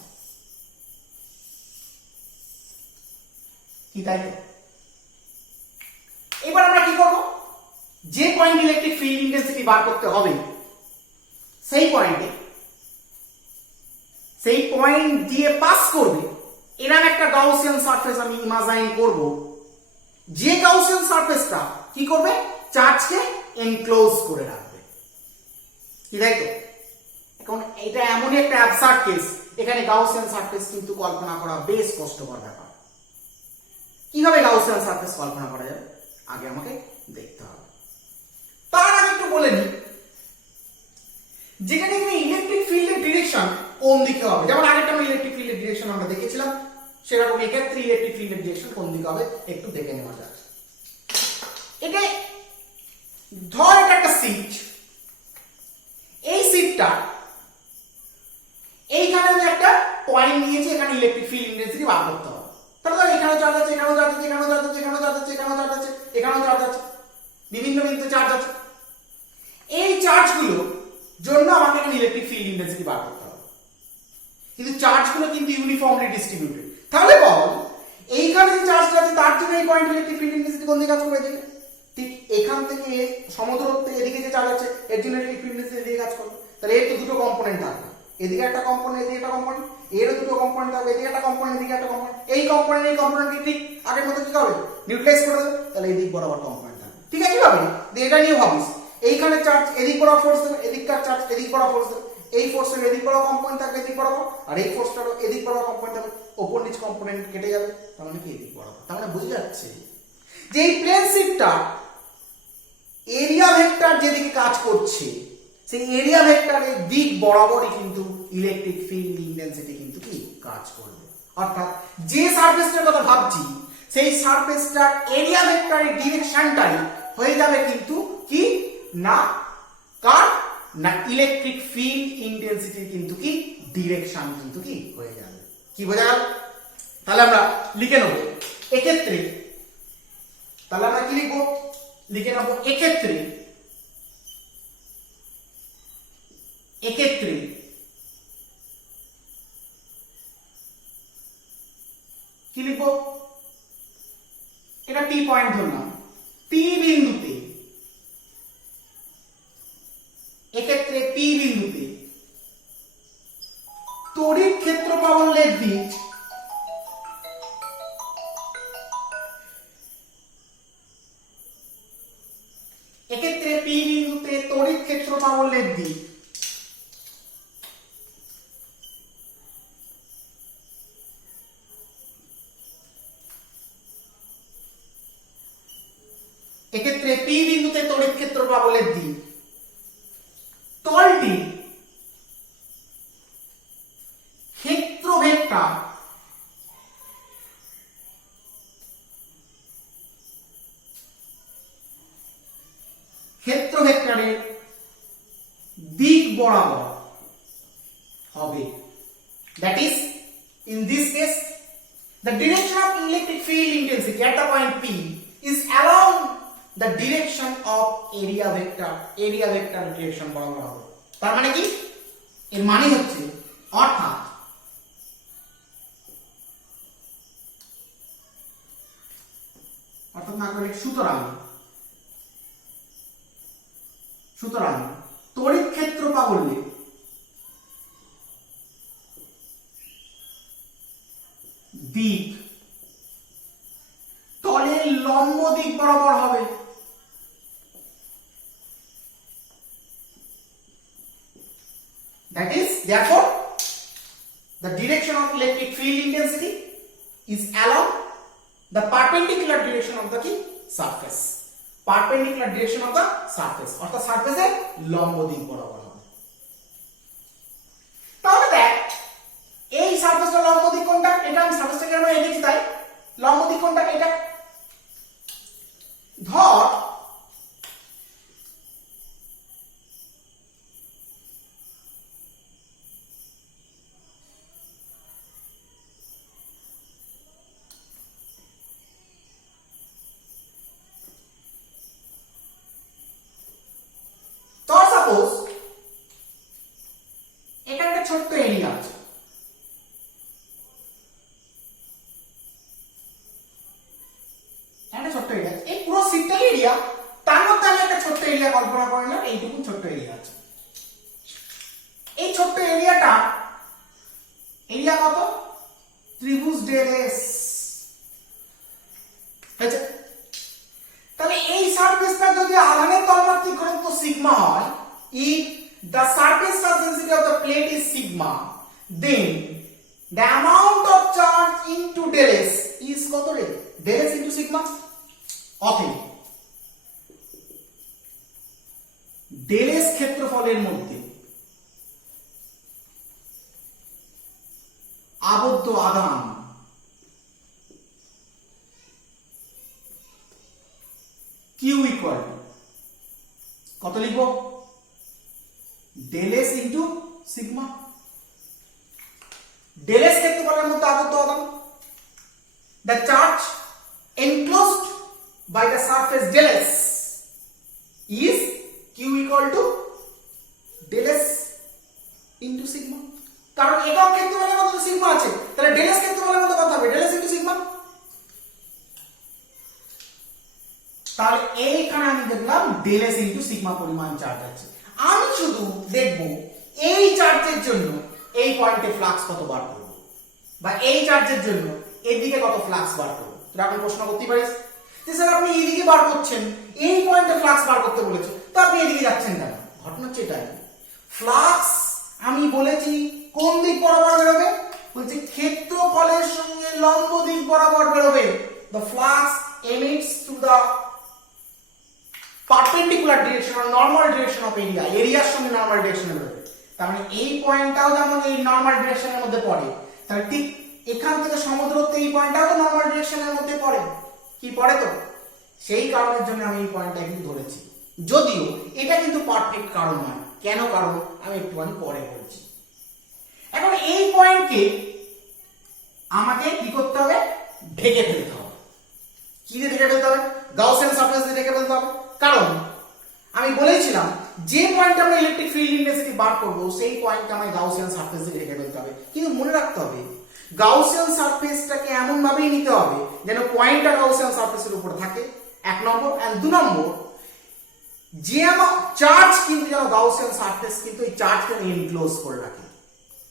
কি তাই তো। এবার আমরা কি করব, যে পয়েন্ট ইলেকট্রিক ফিল্ড ইন্টেন্সিটি বার করতে হবে সেই পয়েন্ট দিয়ে পাস করবে এরকম একটা গাউসিয়ান সারফেস আমি ইমাজিন করব, যে গাউসিয়ান সারফেসটা কি করবে, চার্জকে এনক্লোজ করে রাখবে কি তাই তো। এখন এটা এমনই একটা অ্যাবসার্ড কেস, এখানে গাউসিয়ান সারফেস কিন্তু কল্পনা করা বেশ কষ্টকর ব্যাপার। কিভাবে গাউসিয়ান সারফেস কল্পনা করা যাবে আগে আমাকে দেখতে হবে। তার আগে একটু বলে নিই, যেখানে ইলেকট্রিক ফিল্ডের ডিরেকশন কোন দিকে হবে, যেমন আরেকটা আমরা ইলেকট্রিক ফিল্ডের ডিরেকশন আমরা দেখেছিলাম, সেরকম এক্ষেত্রে ইলেকট্রিক ফিল্ডের ডিরেকশন কোন দিকে হবে একটু দেখে নেওয়া যাক। এটা ধর এটা একটা সিট, এই সিটটা এইখানে আমি একটা পয়েন্ট নিয়েছি, এখানে ইলেকট্রিক ফিল্ড ইন্টেন্সিটি বার করতে হবে। তাহলে এখানেও চার্জ আছে, এখানেও চার্জ আছে, এখানেও চার্জ আছে, এখানেও চার্জ আছে, এখানেও চার্জ আছে, এখানেও চার্জ আছে, বিভিন্ন বিন্দুতে চার্জ আছে। এই চার্জগুলো জন্য আমাকে এখানে ইলেকট্রিক ফিল্ড ইন্টেন্সিটি বার করতে হবে, কিন্তু চার্জগুলো কিন্তু ইউনিফর্মলি ডিস্ট্রিবিউটেড। তাহলে বল এইখানে যে চার্জটা আছে তার জন্য এই পয়েন্ট ইলেকট্রিক ফিল্ড ইন্টেন্সিটি কোন দিকে কাজ করে দিবে, ঠিক এখান থেকে সমদূরত্বে এদিকে যে চার্জ আছে এর জন্য ইলেকট্রিক ফিল্ড ইন্টেন্সিটি এদিকে কাজ করবে। তাহলে এর তো দুটো কম্পোনেন্ট থাকবে, এদিকে একটা কম্পোনেন্ট, এদিকে একটা কম্পোনেন্ট, এরও দুটো কম্পোনেন্ট থাকবে, এদিকে একটা কম্পোনেন্ট, এদিকে একটা কম্পোনেন্ট। এই কম্পোনেন্টকে ঠিক আগের মতো কি হবে, নিউট্রালাইজ করে দেবে, তাহলে এদিক বরাবর কম্পোনেন্ট থাকবে। ঠিক আছে, কিভাবে এটা নিয়ে ভাবিস, এইখানে চার্জ এদিক বরাবর ফোর্স দেবে, এদিককার চার্জ এদিক বরাবর ফোর্স দেবে, এই ফোর্সের এদিক বরাবর কম্পোনেন্ট থাকবে এদিক বরাবর, আর এই ফোর্সটারও এদিক বরাবর কম্পোনেন্ট থাকবে, ওপর নিচ কম্পোনেন্ট কেটে যাবে, তার মানে কি এদিক বরাবর। তার মানে বুঝে যাচ্ছে যে এই প্লেন শিফটটা এরিয়া ভেক্টর যেদিকে কাজ করছে সেই এরিয়া ভেক্টরের দিক বরাবরই কিন্তু ইলেকট্রিক ফিল্ড ইন্টেন্সিটি কিন্তু কি কাজ করবে। অর্থাৎ যে সারফেসটার কথা ভাবছি সেই সারফেসটার এরিয়া ভেক্টরের ডিরেকশনটাই হয়ে যাবে কিন্তু কি না কার না ইলেকট্রিক ফিল্ড ইন্টেন্সিটির কিন্তু কি ডিরেকশন কিন্তু কি হয়ে যাবে। কি বোঝা গেল? তাহলে আমরা লিখে নেব এক্ষেত্রে, তাহলে আমরা কি লিখবো, লিখে নেব এক্ষেত্রে কি লিখবো, এটা টি পয়েন্ট ধরলাম, পি বিন্দুতে, এক্ষেত্রে পি বিন্দুতে তড়িৎ ক্ষেত্র প্রাবল্যের দিক এক্ষেত্রে পি বিন্দুতে তড়িৎ ক্ষেত্র প্রাবল্যের দিক এক্ষেত্রে পি বিন্দুতে তড়িৎ ক্ষেত্র প্রাবল্যের দিক তলটি ক্ষেত্র ভেক্টর ভেক্টরের দিক বরাবর হবে। That is, in this case, the direction of electric field intensity at the point P is along the direction of area vector direction বরাবর হবে। তার মানে কি, এর মানে হচ্ছে অর্থাৎ না করে সুতরাং তড়িৎ ক্ষেত্র প্রাবল্যে দিক তলের লম্ব দিক বরাবর হবে। That is, therefore, the direction of electric field intensity is along the perpendicular direction of the surface. Perpendicular direction of the surface, অর্থাৎ সারফেসের লম্ব দিক বরাবর হবে। তাহলে দেখ এই সারফেসের লম্ব দিক কোনটা, এটা আমি সারফেসটাকে আমরা এঁকেছি তাই লম্ব দিক কোনটা, এটা ধর ছোট্ট এরিয়া আছে, একটা ছোট্ট এরিয়া আছে, এই পুরো শীটটাই এরিয়া, তার মধ্যে আমি একটা ছোট্ট এরিয়া কল্পনা করে নিলাম, এইটুকু ছোট্ট এরিয়া আছে। এই ছোট্ট এরিয়াটা, এরিয়া কত? ত্রিভুজ ডেল এস। তাহলে এই সারফেসটা যদি আধানের তলমাত্রিক ঘনত্ব সিগমা হয়, if the surface charge density of the plate is sigma, then the amount of charge into del s is কত রে? del s into sigma। অতএব del s ক্ষেত্রফলের মধ্যে আবদ্ধ আধান Q ইকুয়াল টু কত লিখব? del s into sigma। del s ক্ষেত্রফলের মধ্যে আবদ্ধ আধান, the charge enclosed by the surface del s is Q equal to del s into sigma। কারণ একক ক্ষেত্রফলের মধ্যে সিগমা আছে, তাহলে del s ক্ষেত্রফলের মধ্যে কত হবে? del s into sigma। তাহলে এইখানে আমি দেখলাম del s into sigma পরিমাণ চার্জ আছে। আমি শুধু দেখব এই চার্জের জন্য এই পয়েন্টে ফ্লাক্স কত বার করব, বা এই চার্জের জন্য এদিকে কত ফ্লাক্স বার করব। তোরা এখন প্রশ্ন করতে পারিস যে স্যার আপনি এইদিকে বার করছেন, এই পয়েন্টে ফ্লাক্স বার করতে বলেছে, তো আপনি এদিকে যাচ্ছেন কেন? ঘটনা হচ্ছে এটাই, ফ্লাক্স আমি বলেছি কোন দিক বরাবর বেরোবে? বলছে ক্ষেত্রফলের সঙ্গে লম্ব দিক বরাবর বেরোবে। the flux emits through the perpendicular direction or normal direction of area, এরিয়ার সঙ্গে নরমাল ডিরেকশনে বেরোবে। তার মানে এই পয়েন্টটাও যেমন এই নরমাল ডিরেকশনের মধ্যে পড়ে, তাহলে ঠিক এখান থেকে সমুদ্রতে এই পয়েন্টটাও তো নরমাল ডিরেকশনের মধ্যে পড়ে, কি পড়ে? তো সেই কারণের জন্য আমি এই পয়েন্টটা কিন্তু ধরেছি, যদিও এটা কিন্তু পারফেক্ট কারণ নয়। কেন কারণ আমি একটুখানি পরে বলছি। এখন এই পয়েন্টকে আমাকে কি করতে হবে? ঢেকে ফেলতে হবে। কি দিয়ে ঢেকে ফেলতে হবে? গাউসিয়ান সারফেস দিয়ে ঢেকে ফেলতে হবে। কারণ আমি বলেছিলাম যে পয়েন্টে আমরা ইলেকট্রিক ফিল্ড ইন্টেন্সিটি বার করব, সেই পয়েন্টকে আমায় গাউসিয়ান সারফেস দিয়ে ঢেকে ফেলতে হবে। কিন্তু মনে রাখতে হবে গাউসিয়ান সারফেসটাকে এমন ভাবেই নিতে হবে যেন পয়েন্টটা গাউসিয়ান সারফেসের উপরে থাকে, এক নম্বর। এন্ড দু নম্বর, যে আমার চার্জ কিন্তু যেন গাউসিয়ান সারফেস কিন্তু এই চার্জকে এনক্লোজ করে রাখে।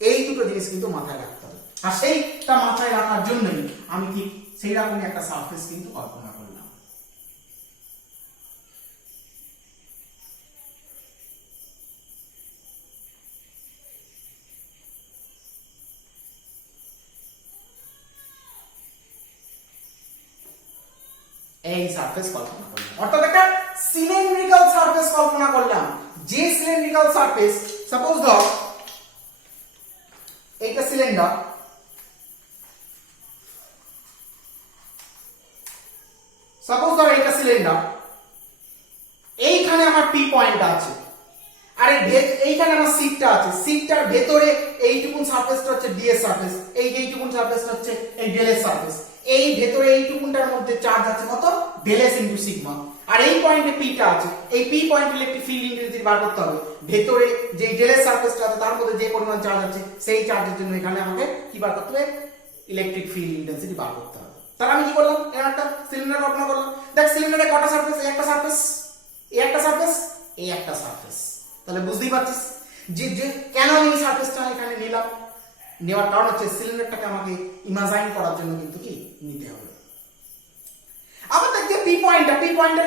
এই দুটো জিনিস কিন্তু মাথায় রাখতে হবে, আর সেইটা মাথায় রাখার জন্যই আমি ঠিক সেই রকমই একটা সারফেস কিন্তু কল্পনা করলাম। এই সারফেস কল্পনা করলাম, অর্থাৎ একটা সিলিন্ড্রিক্যাল সারফেস কল্পনা করলাম। যে সিলিন্ড্রিক্যাল সারফেস, সাপোজ ধর এইটা সিলিন্ডার, সাপোজ ধর এইটা সিলিন্ডার, এইখানে আমার পি পয়েন্ট আছে, আর এইখানে আমার সিটটা আছে, সিটটার ভেতরে এইটুকুন সারফেসটা হচ্ছে ডিএস সারফেস, এইটুকুন সারফেসটা হচ্ছে এই ডেলেস সারফেস। এই ভেতরে এইটুকুনটার মধ্যে চার্জ আছে কত? ডেলেস ইনটু সিগমা। আর এই পয়েন্টে পিটা আছে, এই পি পয়েন্টে ইলেকট্রিক ফিল্ড ইন্টেন্সিটি বার করতে হবে। ভেতরে যে ডেলেস সারফেসটা আছে তার মধ্যে যে পরিমাণ চার্জ আছে, সেই চার্জের জন্য এখানে আমাকে কি বার করতে হবে? ইলেকট্রিক ফিল্ড ইন্টেন্সিটি বার করতে হবে। তাহলে আমি কি করলাম? এর একটা সিলিন্ডার কল্পনা করলাম। দেখ সিলিন্ডারে কটা সারফেস? এই একটা সারফেস, এই একটা সারফেস, এই একটা সারফেস। তাহলে বুঝতেই পারছিস যে কেন আমি এই সারফেসটা এখানে নিলাম। নেওয়ার কারণ হচ্ছে সিলিন্ডারটাকে আমাকে ইমাজিন করার জন্য কিন্তু কি নিতে হবে। আবার দেখ যে পি পয়েন্টটা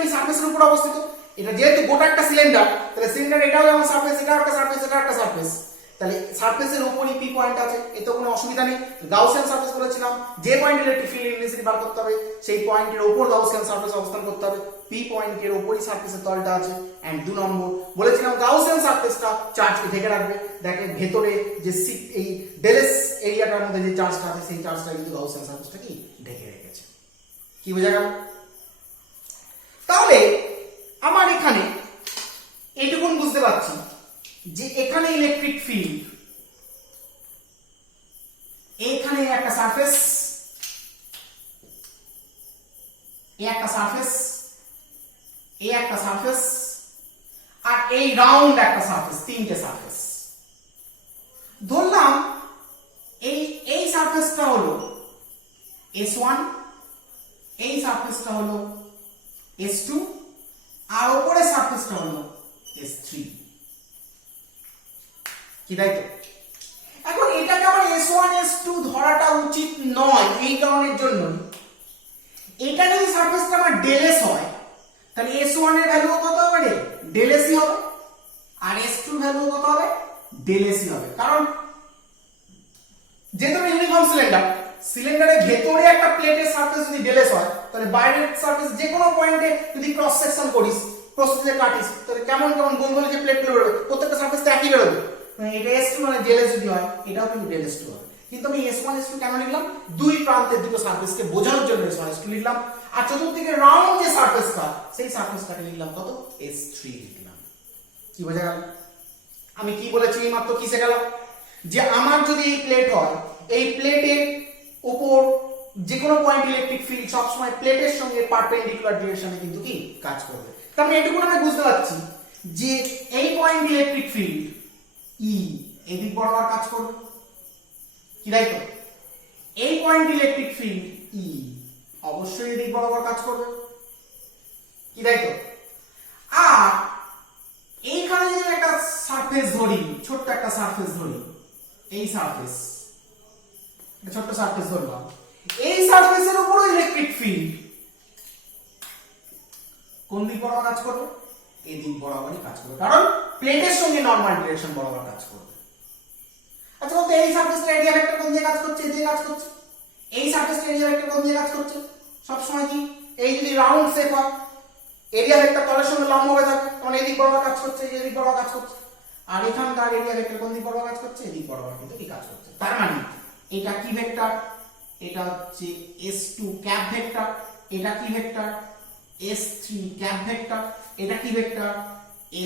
এই সারফেসের উপর অবস্থিত। এটা যেহেতু গোটা একটা সিলিন্ডার, তাহলে সিলিন্ডার এটাও যেমন সারফেস, এটাও একটা সারফেস, এটা একটা সারফেস, তাহলে সারফেসের উপরই পি পয়েন্ট আছে, এতে কোনো অসুবিধা নেই। গাউসিয়ান সারফেস বলেছিলাম, যে পয়েন্টে ইলেকট্রিক ফিল্ড ইন্টেন্সিটি বার করতে হবে সেই পয়েন্টের উপর গাউসিয়ান সারফেস অবস্থান করতে হবে। পি পয়েন্টের উপরই সারফেসের তলটা আছে। এন্ড দু নম্বর বলেছিলাম গাউসিয়ান সারফেসটা চার্জকে ঢেকে রাখবে। দেখেন ভেতরে যে এই ডেলেস এরিয়াটার মধ্যে যে চার্জটা আছে, সেই চার্জটা কিন্তু গাউসিয়ান সারফেসটা কি ঢেকে রেখেছে। কি বোঝা গেল? তাহলে আমার এখানে এইটুকুন বুঝতে পারছি যে এখানে ইলেকট্রিক ফিল্ড, এখানে একটা সারফেস, এই একটা সারফেস, এই একটা সারফেস, আর এই রাউন্ড একটা সারফেস, তিনটে সারফেস। ধরে কি তাই তো? এখন এটাকে আবার S1 S2 ধরাটা উচিত নয় এই কারণের জন্য, এটা যদি সারফেসটা আমার ডেল S হয় তাহলে S1 এর ভ্যালু কত হবে রে? ডেল S ই হবে, আর S2 এর ভ্যালু কত হবে? ডেল S ই হবে। কারণ যেহেতু ইউনিফর্ম সিলিন্ডার, সিলিন্ডারের ভেতরে একটা প্লেটের সারফেস যদি ডেল S হয় তাহলে বাইরের সারফেস যে কোনো পয়েন্টে যদি ক্রস সেকশন করিস, প্রসেসে কাটিস, তাহলে কেমন কেমন গোল গোল যে প্লেটগুলো বেরোবে, প্রত্যেকটা সারফেস তো একই বেরোবে। এটা S2 মানে ডেল S যদি হয়, এটাও কিন্তু ডেল S2 হবে। কিন্তু আমি S1 S2 কেন লিখলাম? দুই প্রান্তের দুটো সারফেসকে বোঝানোর জন্য S1 S2 লিখলাম, আর চতুর্দিকে রাউন্ড যে সারফেসটা, সেই সারফেসটাকে লিখলাম কত? S3 লিখলাম। কি বোঝা গেল? আমি কি বলেছি এই মাত্র কি শেখালাম? যে আমার যদি এই প্লেট হয়, এই প্লেটের উপর যে কোনো পয়েন্ট ইলেকট্রিক ফিল্ড সবসময় প্লেটের সঙ্গে পারপেন্ডিকুলার ডিরেকশনে কিন্তু কি কাজ করবে। তার মানে এটুকু আমি বুঝতে পারছি যে এই পয়েন্ট ইলেকট্রিক ফিল্ড E এই দিক বরাবর কাজ করবে, কি তাই তো? এই পয়েন্ট ইলেকট্রিক ফিল্ড E অবশ্যই এই দিক বরাবর কাজ করবে, কি তাই তো? আর এইখানে যদি একটা সারফেস ধরি, ছোট্ট একটা সারফেস ধরি, এই সারফেস, ছোট্ট সারফেস ধরলাম, এই সারফেসের উপরও ইলেকট্রিক ফিল্ড কোন দিক বরাবর কাজ করবে? এই দিক বরাবরই কাজ করবে, কারণ প্লেটের সঙ্গে নরমাল ডিরেকশন বরাবর কাজ করবে। আচ্ছা বলতো এই সারফেসটা এরিয়া ভেক্টর কোন দিকে কাজ করছে? এই দিকে কাজ করছে। এই সারফেসটা এরিয়া ভেক্টর কোন দিকে কাজ করছে? সব সময় কি এই যদি রাউন্ড শেপ হয়, এরিয়া ভেক্টর তলের সঙ্গে লম্ব হয়ে থাকে, তখন এই দিক বরাবর কাজ করছে, এই দিক বরাবর কাজ করছে। আর এখানকার এরিয়া ভেক্টর কোন দিক বরাবর কাজ করছে? এই দিক বরাবর কিন্তু কি কাজ করছে। তার মানে এটা কি ভেক্টর? এটা হচ্ছে S2 ক্যাপ ভেক্টর। এটা কি ভেক্টর? S3 cap vector. এটা কি ভেক্টর?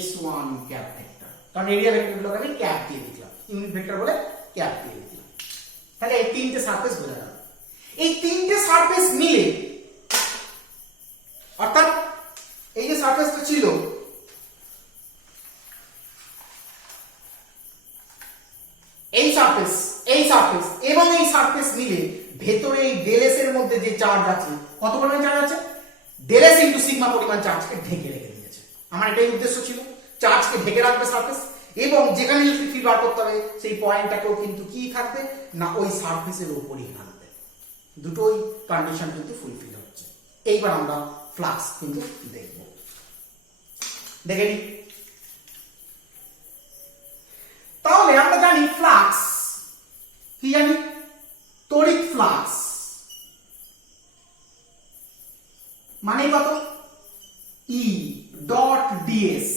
S1 cap vector. কারণ এরিয়া ভেক্টরগুলোকে আমি ক্যাপ দিয়ে দিলাম, ইউনিট ভেক্টর বলে ক্যাপ দিয়ে দিলাম। তাহলে এই তিনটে সারফেস বোঝা গেল। এই তিনটে সারফেস মিলে, অর্থাৎ এই যে সারফেসটা ছিল, এই সারফেস এবং এই সারফেস মিলে ভেতরে এই ডেল S এর মধ্যে যে চার্জ আছে, কত পরিমাণ চার্জ আছে? ডেল S ইনটু সিগমা পরিমাণ চার্জকে ঢেকে রেখে দিয়েছে। আমার এটাই উদ্দেশ্য ছিল, চার্জকে ঢেকে রাখবে সারফেস, এবং যেখানে ইলেকট্রিক ফিল্ড বার করতে হবে সেই পয়েন্টটাকেও কিন্তু কি থাকবে না, ওই সারফেসের উপরই থাকবে। দুটোই কন্ডিশন কিন্তু ফুলফিল হচ্ছে। এইবার আমরা ফ্লাক্স কিন্তু দেখব, দেখে নিই। তাহলে আমরা জানি ফ্লাক্স কি জানি? তড়িৎ ফ্লাক্স মানে কত? E dot ds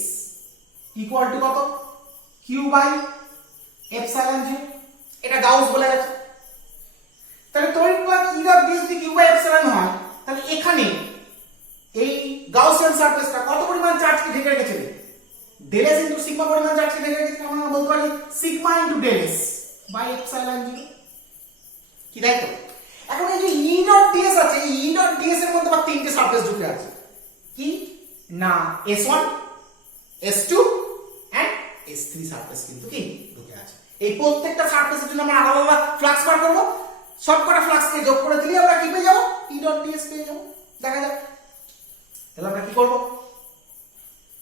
equal to কত? q by epsilon 0। এটা গাউস বলে গেছে। তাহলে তড়িৎ ফ্লাক্স E ডট ds যদি q বাই এপসাইলন হয়, তাহলে এখানে এই গাউসিয়ান সারফেসটা কত পরিমাণ চার্জকে ঢেকে রেখেছে? ডেল S ইনটু সিগমা পরিমাণ চার্জকে ঢেকে রেখেছে। আমরা বলতে পারি sigma into del S by epsilon 0, কি তাই তো? এখন এই যে E ডট ds আছে, এই E ডট ds এর মধ্যে আবার তিনটে সারফেস ঢুকে আছে, কি না? S1 S2 and S3 surface কিন্তু কি ঢুকে আছে। এই প্রত্যেকটা সারফেসের জন্য আমরা আলাদা আলাদা ফ্লাক্স বার করব। সবকটা ফ্লাক্সকে যোগ করে দিলে আমরা কি পেয়ে যাব? E ডট ds পেয়ে যাব। দেখা যাক তাহলে আমরা কি করব।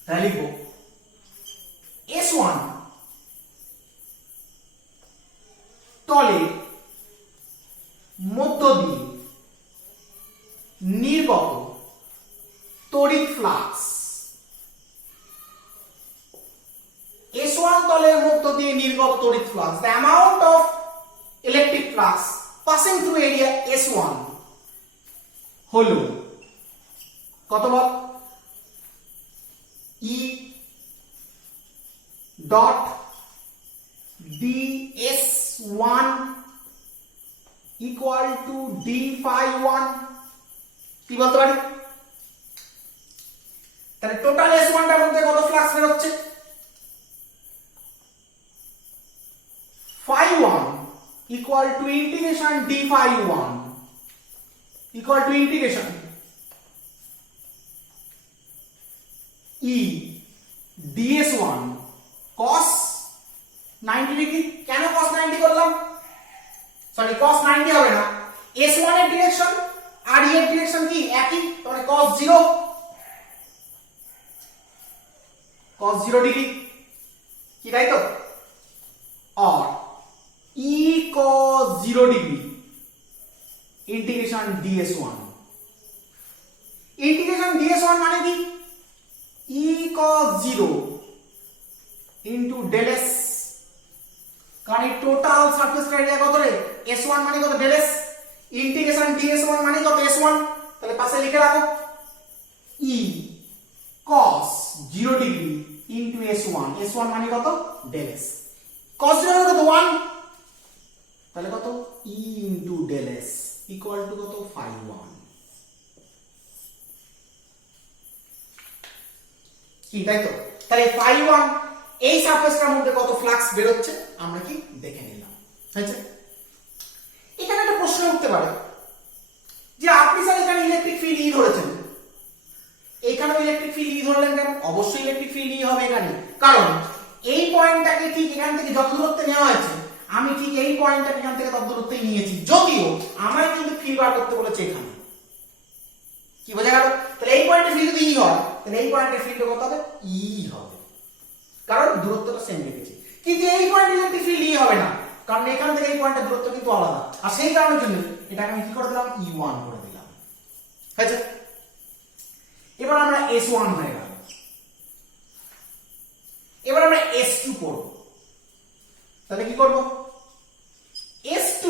তাহলে লিখব S1 তলে মধ্য দিয়ে নির্গত তড়িৎ ফ্লাক্স, S1 তলের মধ্য দিয়ে নির্গত তড়িৎ flux, the amount of electric flux passing through area S1 হলো কত বল? E dot ds1 equal two d phi 1। কি বলতে পারি? তাহলে টোটাল S1 টার মধ্যে কত ফ্লাক্স বের হচ্ছে? phi 1 equal to integration d phi 1 equal to integration E ds1 cos 90 degree. কেন cos 90 করলাম? সরি cos 90 হবে না, S1 এর ডিরেকশন আর E এর ডিরেকশন কি একই, তাহলে cos 0 ডিগ্রি, কি তাই তো? or E cos 0 degree integration ds1 integration ds1 মানে কি E cos 0 into del s কারণ এই টোটাল সারফেস এরিয়া কত রে s1 মানে কত del s ইন্টিগ্রেশন ds1 মানে কত s1 তাহলে পাশে লিখে রাখো E cos 0 degree into s1 মানে কত del s cos 0 মানে কত 1 তাহলে কত E into del s equal to কত phi 1 কি তাই তো তাহলে phi 1 এই সারফেসটার মধ্যে কত ফ্লাক্স বের হচ্ছে আমরা কি দেখে নিলাম হয়েছে এখানে একটা প্রশ্ন উঠতে পারে যে আপনি স্যার এখানে ইলেকট্রিক ফিল্ড ই ধরেছেন এখানেও ইলেকট্রিক ফিল্ড ই ধরলেন কেন অবশ্যই ইলেকট্রিক ফিল্ড ই হবে এখানে কারণ এই পয়েন্টটাকে ঠিক এখান থেকে যত দূরত্বে নেওয়া হয়েছে আমি ঠিক এই পয়েন্টটাকে এখান থেকে তত দূরত্বেই নিয়েছি যদিও আমার কিন্তু ফিল্ড বার করতে বলেছে এখানে কি বোঝা গেল তাহলে এই পয়েন্টের ফিল্ড যদি ই হয় তাহলে এই পয়েন্টের ফিল্ড কত হবে ই হবে কারণ দূরত্বটা সেম রেখেছি কিন্তু এই পয়েন্টে ইলেকট্রিক ফিল্ড ই হবে না কারণ এখান থেকে এই পয়েন্টের দূরত্ব কিন্তু আলাদা আর সেই কারণের জন্য এটাকে আমি কি করে দিলাম E1 করে দিলাম হয়েছে এবার আমরা S1 হয়ে গেল এবার আমরা S2 করব তাহলে কি করব S2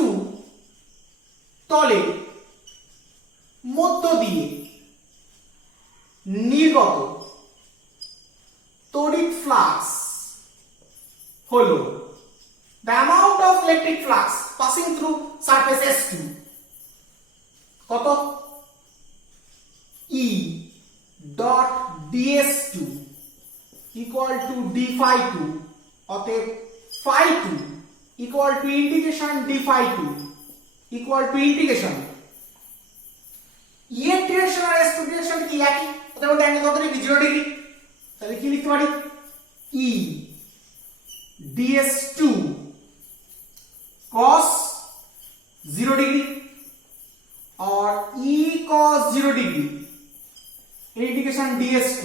তলে মধ্য দিয়ে নির্গত তড়িৎ ফ্লাক্স হলো the amount of electric flux passing through surface S2 কত E dot ds2 equal to d phi 2 অতএব phi 2 equal to integration d phi 2 equal to integration E এর ডিরেকশন আর S2 ডিরেকশন কি একই ওদের মধ্যে অ্যাঙ্গেল কত degree 0 degree তাহলে কি লিখতে পারি E ds2 cos 0 degree or E cos 0 degree integration ds2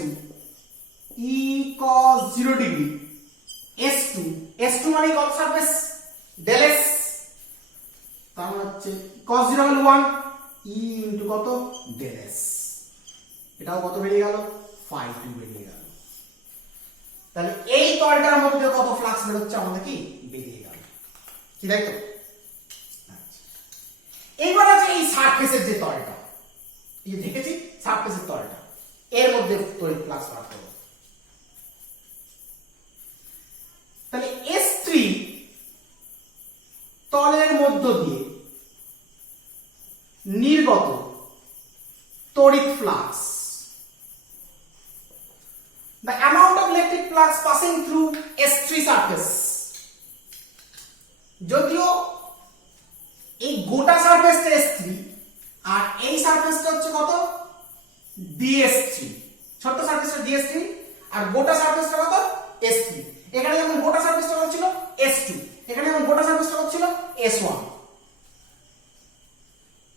E cos 0 degree S2 মানে কত সারফেস del s তার মানে হচ্ছে cos 0 হলো 1 E into কত del s এটাও কত বেরিয়ে গেল phi 2 বেরিয়ে গেল তাহলে এই তলটার মধ্যে কত ফ্লাক্স বের হচ্ছে আমাদের কি বেরিয়ে গেল কি তাই তো এইবার আছে এই সারফেসের যে তলটা এই যে দেখেছি সারফেসের তলটা এর মধ্যে তড়িৎ ফ্লাক্স বার করব তাহলে S3 তলের মধ্য দিয়ে নির্গত তড়িৎ flux the amount of electric flux passing through S3 surface যদিও এই গোটা সারফেসটা S3 আর এই সারফেসটা হচ্ছে কত ds3 ছোট সারফেসটা ds3 আর গোটা সারফেসটা কত S3 এখানে যেমন গোটা সারফেসটা কত ছিল S2 এখানে যেমন গোটা সারফেসটা কত ছিল S1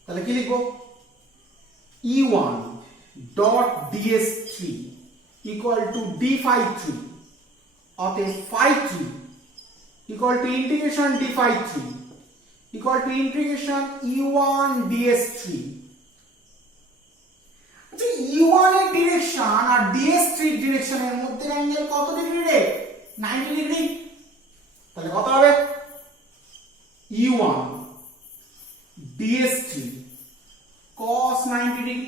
তাহলে কি লিখবো E1 dot ds3 equal to d phi 3 অতএব phi 3 equal to integration d phi 3 equal to integration E1 ds3 আচ্ছা E1 এর ডিরেকশন আর ds3 ডিরেকশনের মধ্যে অ্যাঙ্গেল কত ডিগ্রি রে 90 ডিগ্রি তাহলে কত হবে E1 ds3 cos 90 degree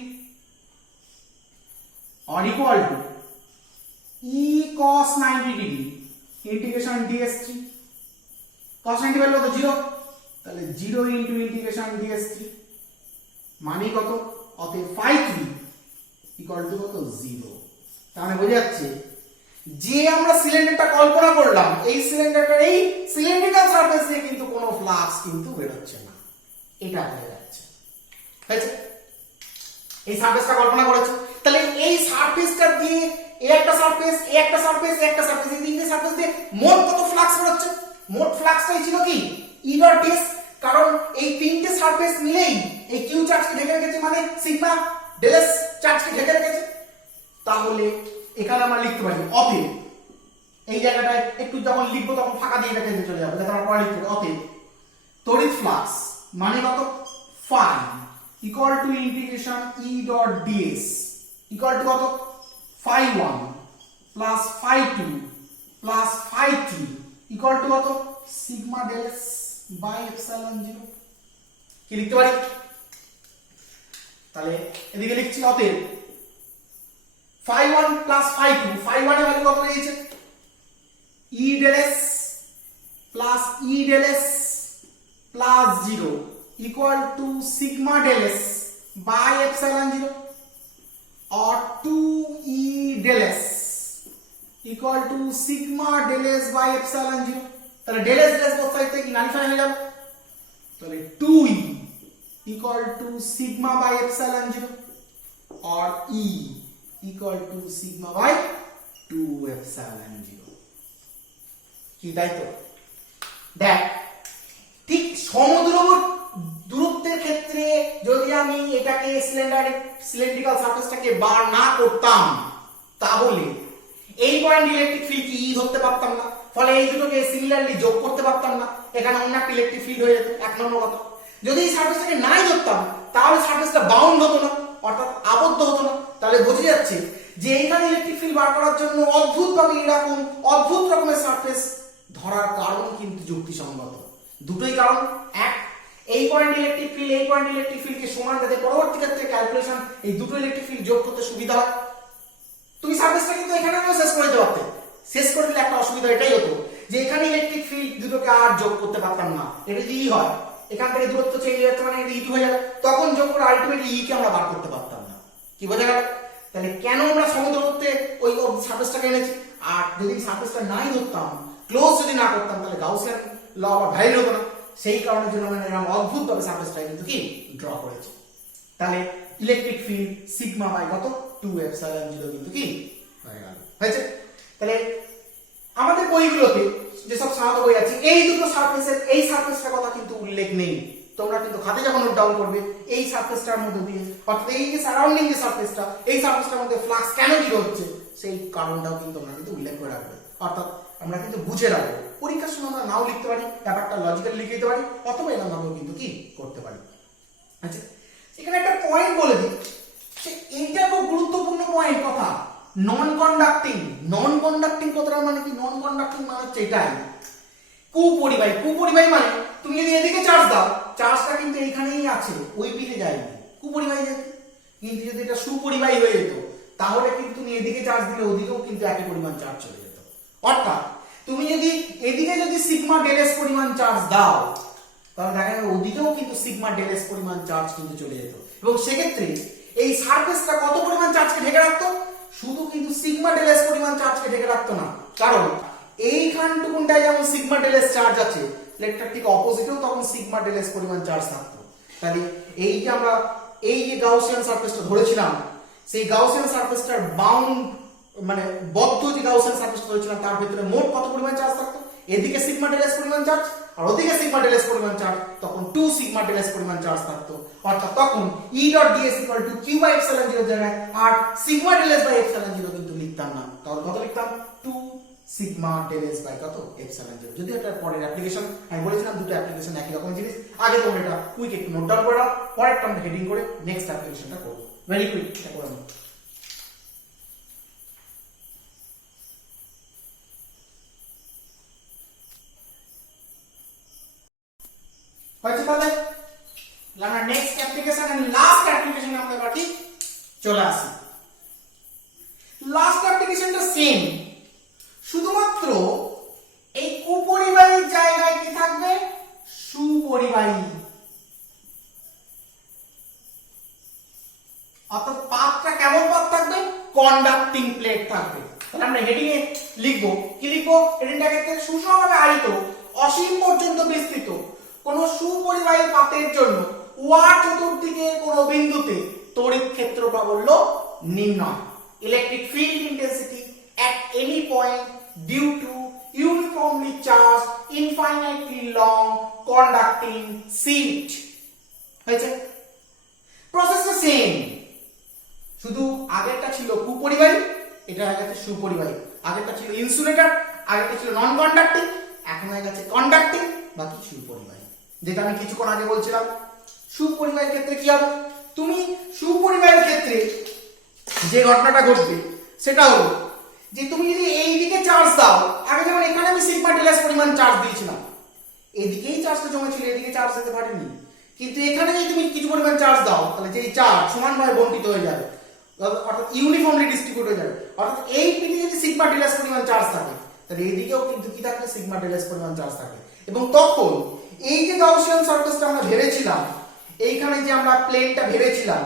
or equal to E cos 90 degree integration ds3 cos 90 value কত 0 তাহলে 0 into integration ds3 মানে কত অতএব phi 3 equal to কত 0 তাহলে বোঝা যাচ্ছে যে আমরা সিলিন্ডারটা কল্পনা করলাম এই সিলিন্ডারটার এই সিলিন্ড্রিক্যাল সারফেস দিয়ে কিন্তু কোনো ফ্লাক্স কিন্তু বের হচ্ছে না এটা বোঝা যাচ্ছে হয়েছে এই সারফেসটা কল্পনা করেছো তাহলে এই সারফেসটা দিয়ে এই একটা সারফেস এই একটা সারফেস এই একটা সারফেস এই তিনটে সারফেস দিয়ে মোট কত ফ্লাক্স বের হচ্ছে মোট ফ্লাক্সটাই ছিল কি E ডট ds কারণ এই তিনটে সারফেস মিলেই এই q চার্জকে ঢেকে রেখেছে মানে সিগমা del s চার্জকে ঢেকে রেখেছে তাহলে এখানে আমরা লিখতে পারি অতএব এই জায়গাটায় একটু যখন লিখবো তখন ফাঁকা দিয়ে এটা কেটে চলে যাবে, যাতে আমরা পরে লিখতে পারি। অতএব তড়িৎ ফ্লাক্স মানে কত, phi equal to integration E dot DS equal to কত, phi 1 plus phi 2 plus phi 3 equal to কত, sigma del S by epsilon 0। কি লিখতে পারি তাহলে, এদিকে লিখছি অতএব ফাই 1 প্লাস ফাই 2, ফাই 1 এর ভ্যালু কত হয়েছে, E del S plus E del S plus 0 equal to sigma del S by epsilon 0 or 2e del s equal to sigma del s by epsilon 0। তাহলে del s both side থেকে nullify হয়ে যাবে, তাহলে 2e equal to sigma by epsilon 0 or e equal to sigma by 2 epsilon 0। কি তাই তো, দেখ ঠিক দূরত্বের ক্ষেত্রে যদি আমি এটাকে সিলিন্ড্রিক্যাল সারফেসটাকে বার না করতাম তাহলে এই পয়েন্ট ইলেকট্রিক ফিল্ড কি ই ধরতে পারতাম না, ফলে এই দুটোকে সিমিলারলি যোগ করতে পারতাম না, এখানে অন্য একটা ইলেকট্রিক ফিল্ড হয়ে যেত। এক নম্বর কথা, যদি এই সারফেসটাকে নাই ধরতাম তাহলে সারফেসটা বাউন্ড হতো না, অর্থাৎ আবদ্ধ হতো না। তাহলে বোঝা যাচ্ছে যে এইখানে ইলেকট্রিক ফিল্ড বার করার জন্য অদ্ভুতভাবে এরকম অদ্ভুত রকমের সারফেস ধরার কারণ কিন্তু যুক্তিসঙ্গত। দুটোই কারণ, এক, এই পয়েন্ট ইলেকট্রিক ফিল্ড এই পয়েন্ট ইলেকট্রিক ফিল্ডকে সমান, যাতে পরবর্তী ক্ষেত্রে ক্যালকুলেশন এই দুটো ইলেকট্রিক ফিল্ড যোগ করতে সুবিধা হয়। তুমি সারফেসটা কিন্তু এখানেও শেষ করে দিতে পারতে, শেষ করে দিলে একটা অসুবিধা এটাই হতো যে এখানে ইলেকট্রিক ফিল্ড দুটোকে আর যোগ করতে পারতাম না। এটা যদি ই হয়, এখান থেকে দূরত্ব চেঞ্জ হয়ে যাচ্ছে, মানে এটা ই2 হয়ে যাবে, তখন যোগ করে আলটিমেটলি ই কে আমরা বার করতে পারতাম না। কি বোঝা গেল? তাহলে কেন আমরা সমদূরত্বে ওই সারফেসটাকে এনেছি। আর যদি সারফেসটা নাই ধরতাম, ক্লোজ যদি না করতাম, তাহলে গাউসিয়ান ল আবার ভ্যালিড হতো না। সেই কারণের জন্য আমরা এরকম অদ্ভুতভাবে সারফেসটা কিন্তু কি ড্র করেছি। তাহলে ইলেকট্রিক ফিল্ড সিগমা বাই কত, 2 এপসাইলন 0 কিন্তু কি হয়ে গেল, হয়েছে। তাহলে আমাদের বইগুলোতে যেসব সাধারণত বই আছে এই দুটো সারফেসের এই সারফেসটার কথা কিন্তু উল্লেখ নেই। তোমরা কিন্তু খাতে যখন নোট ডাউন করবে এই সারফেসটার মধ্যে দিয়ে, অর্থাৎ এই যে সারাউন্ডিং যে সারফেসটা, এই সারফেসটার মধ্যে ফ্লাক্স কেন জিরো হচ্ছে সেই কারণটাও কিন্তু তোমরা কিন্তু উল্লেখ করে রাখবে, অর্থাৎ আমরা কিন্তু বুঝে রাখবো। পরীক্ষার সময় আমরা নাও লিখতে পারি, ব্যাপারটা লজিক্যালি লিখে দিতে পারি, অথবা এরকম ভাবেও কিন্তু কি করতে পারি। আচ্ছা, এখানে একটা পয়েন্ট বলে দিই, এইটা খুব গুরুত্বপূর্ণ পয়েন্ট কথা, নন কন্ডাক্টিং। নন কন্ডাক্টিং কথাটার মানে কি, নন কন্ডাক্টিং মানে হচ্ছে এটাই কুপরিবাহী। কুপরিবাহী মানে তুমি যদি এদিকে চার্জ দাও, চার্জটা কিন্তু এইখানেই আছে, ওই পিঠে যায়নি, কুপরিবাহী যেত। কিন্তু যদি এটা সুপরিবাহী হয়ে যেত তাহলে কিন্তু তুমি এদিকে চার্জ দিলে ওদিকেও কিন্তু একই পরিমাণ চার্জ চলে যেত। অর্থাৎ তুমি যদি এদিকে যদি সিগমা ডেল এস পরিমাণ চার্জ দাও, তাহলে দেখা যাবে ওদিকেও কিন্তু সিগমা ডেল এস পরিমাণ চার্জ কিন্তু চলে যেত। এবং সেক্ষেত্রে এই সারফেসটা কত পরিমাণ চার্জকে ঢেকে রাখতো, শুধু কিন্তু সিগমা ডেল এস পরিমাণ চার্জকে ঢেকে রাখতো না, কারণ এইখানটুকুনটায় যেমন সিগমা ডেল এস চার্জ আছে, ইলেকট্রিক ঠিক অপোজিটেও তখন সিগমা ডেল এস পরিমাণ চার্জ থাকতো। তাহলে এই যে আমরা এই যে গাউসিয়ান সারফেসটা ধরেছিলাম, সেই গাউসিয়ান সারফেসটার বাউন্ড মানে বদ্ধ যে গাউসিয়ান সারফেসটা ধরেছিলাম, তার ভিতরে মোট কত পরিমাণ চার্জ থাকতো, এদিকে সিগমা ডেল এস পরিমাণ চার্জ আর ওদিকে সিগমা ডেল এস পরিমাণ চার্জ, তখন 2 সিগমা ডেল এস পরিমাণ চার্জ থাকতো। অর্থাৎ তখন E dot ds equal to q by epsilon 0 জায়গায় আর sigma del S by epsilon 0 কিন্তু লিখতাম না, তাহলে কত লিখতাম, 2 সিগমা ডেল এস বাই কত, এপসাইলন 0। যদি এটা পরের অ্যাপ্লিকেশন, আমি বলেছিলাম দুটো অ্যাপ্লিকেশন একই রকম জিনিস, আগে তোমরা এটা কুইক একটু নোট ডাউন করে নাও, পরেরটা আমরা হেডিং করে নেক্সট অ্যাপ্লিকেশনটা করব। ভেরি কুইক এটা করে নাও। হয়েছে তাহলে আমরা next application and last application আমরা বাকি চলে আসি। লাস্ট অ্যাপ্লিকেশনটা সেম, শুধুমাত্র এই কুপরিবাহীর জায়গায় কি থাকবে, সুপরিবাহী। অর্থাৎ পাতটা কেমন পাত থাকবে, কন্ডাক্টিং প্লেট থাকবে। তাহলে আমরা হেডিং এ লিখবো, কি লিখবো, হেডিংটাকে সুষমভাবে আহিত অসীম পর্যন্ত বিস্তৃত কোন সুপরিবাহী পাতের জন্য ওয়ার চতুর্দিকে কোন বিন্দুতে তড়িৎ ক্ষেত্র প্রাবল্য নির্ণয়। Electric field intensity at any point due to uniformly charged infinitely long conducting sheet। হয়েছে, প্রসেসটা সেম, শুধু আগেরটা ছিল কুপরিবাহী, এটা হয়ে গেছে সুপরিবাহী। আগেরটা ছিল ইনসুলেটর, আগে ছিল নন কন্ডাক্টিং, এখন হয়ে গেছে কন্ডাক্টিং বা কি সুপরিবাহী, যেটা আমি কিছুক্ষণ আগে বলছিলাম। সুপরিবাহীর ক্ষেত্রে কি হবে, তুমি সুপরিবাহীর ক্ষেত্রে যে ঘটনাটা ঘটবে সেটা হলো যে তুমি যদি এই দিকে চার্জ দাও, আগে যেমন এখানে আমি সিগমা ডেল এস পরিমাণ চার্জ দিয়েছিলাম, এদিকেই চার্জটা জমা ছিল, এদিকে চার্জ দিতে পারিনি, কিন্তু এখানে যদি তুমি কিছু পরিমাণ চার্জ দাও তাহলে যে চার্জ সমানভাবে বণ্টিত হয়ে যাবে, অর্থাৎ ইউনিফর্মলি ডিস্ট্রিবিউট হয়ে যাবে। অর্থাৎ এই পিনে যদি সিগমা ডেল এস পরিমাণ চার্জ থাকে তাহলে এইদিকেও কিন্তু কি থাকবে, সিগমা ডেল এস পরিমাণ চার্জ থাকে। এবং তখন এই যে গাউসিয়ান সারফেসটা আমরা ভেবেছিলাম, এইখানে যে আমরা প্লেনটা ভেবেছিলাম,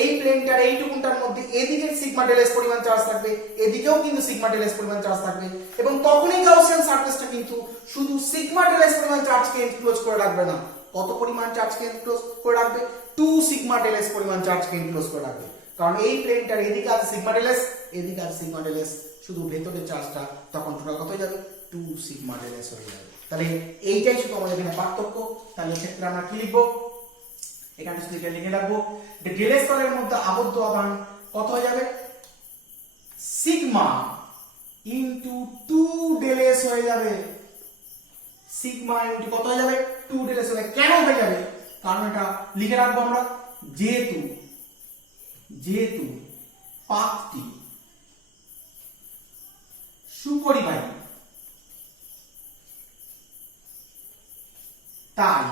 এই প্লেনটার এইটুকুনটার মধ্যে এদিকে সিগমা ডেল এস পরিমাণ চার্জ থাকবে, এদিকেও কিন্তু সিগমা ডেল এস পরিমাণ চার্জ থাকবে। এবং তখনই গাউসিয়ান সারফেসটা কিন্তু শুধু সিগমা ডেল এস পরিমাণ চার্জকে এনক্লোজ করে রাখবে না, কত পরিমাণ চার্জকে এনক্লোজ করে রাখবে, 2 সিগমা ডেল এস পরিমাণ চার্জকে এনক্লোজ করে রাখবে। কারণ এই প্লেনটার এদিকে আছে সিগমা ডেল এস, এদিকে আছে সিগমা ডেল এস, শুধু ভেতরের চার্জটা তখন টোটাল কত হয়ে যাবে, 2 সিগমা ডেল এস হয়ে যাবে। তাহলে এইটাই শুধু আমাদের এখানে পার্থক্য। তাহলে ক্ষেত্রে আমরা কি লিখবো, এখানে শুধু এটা লিখে রাখবো যে ডেল এস স্তরের মধ্যে আবদ্ধ আধান কত হয়ে যাবে, সিগমা ইনটু 2 ডেল এস হয়ে যাবে, সিগমা ইনটু কত হয়ে যাবে, 2 ডেল এস হবে। কেন হয়ে যাবে, কারণ এটা লিখে রাখবো আমরা, যেহেতু পাথটি সুপরিবাহী তাই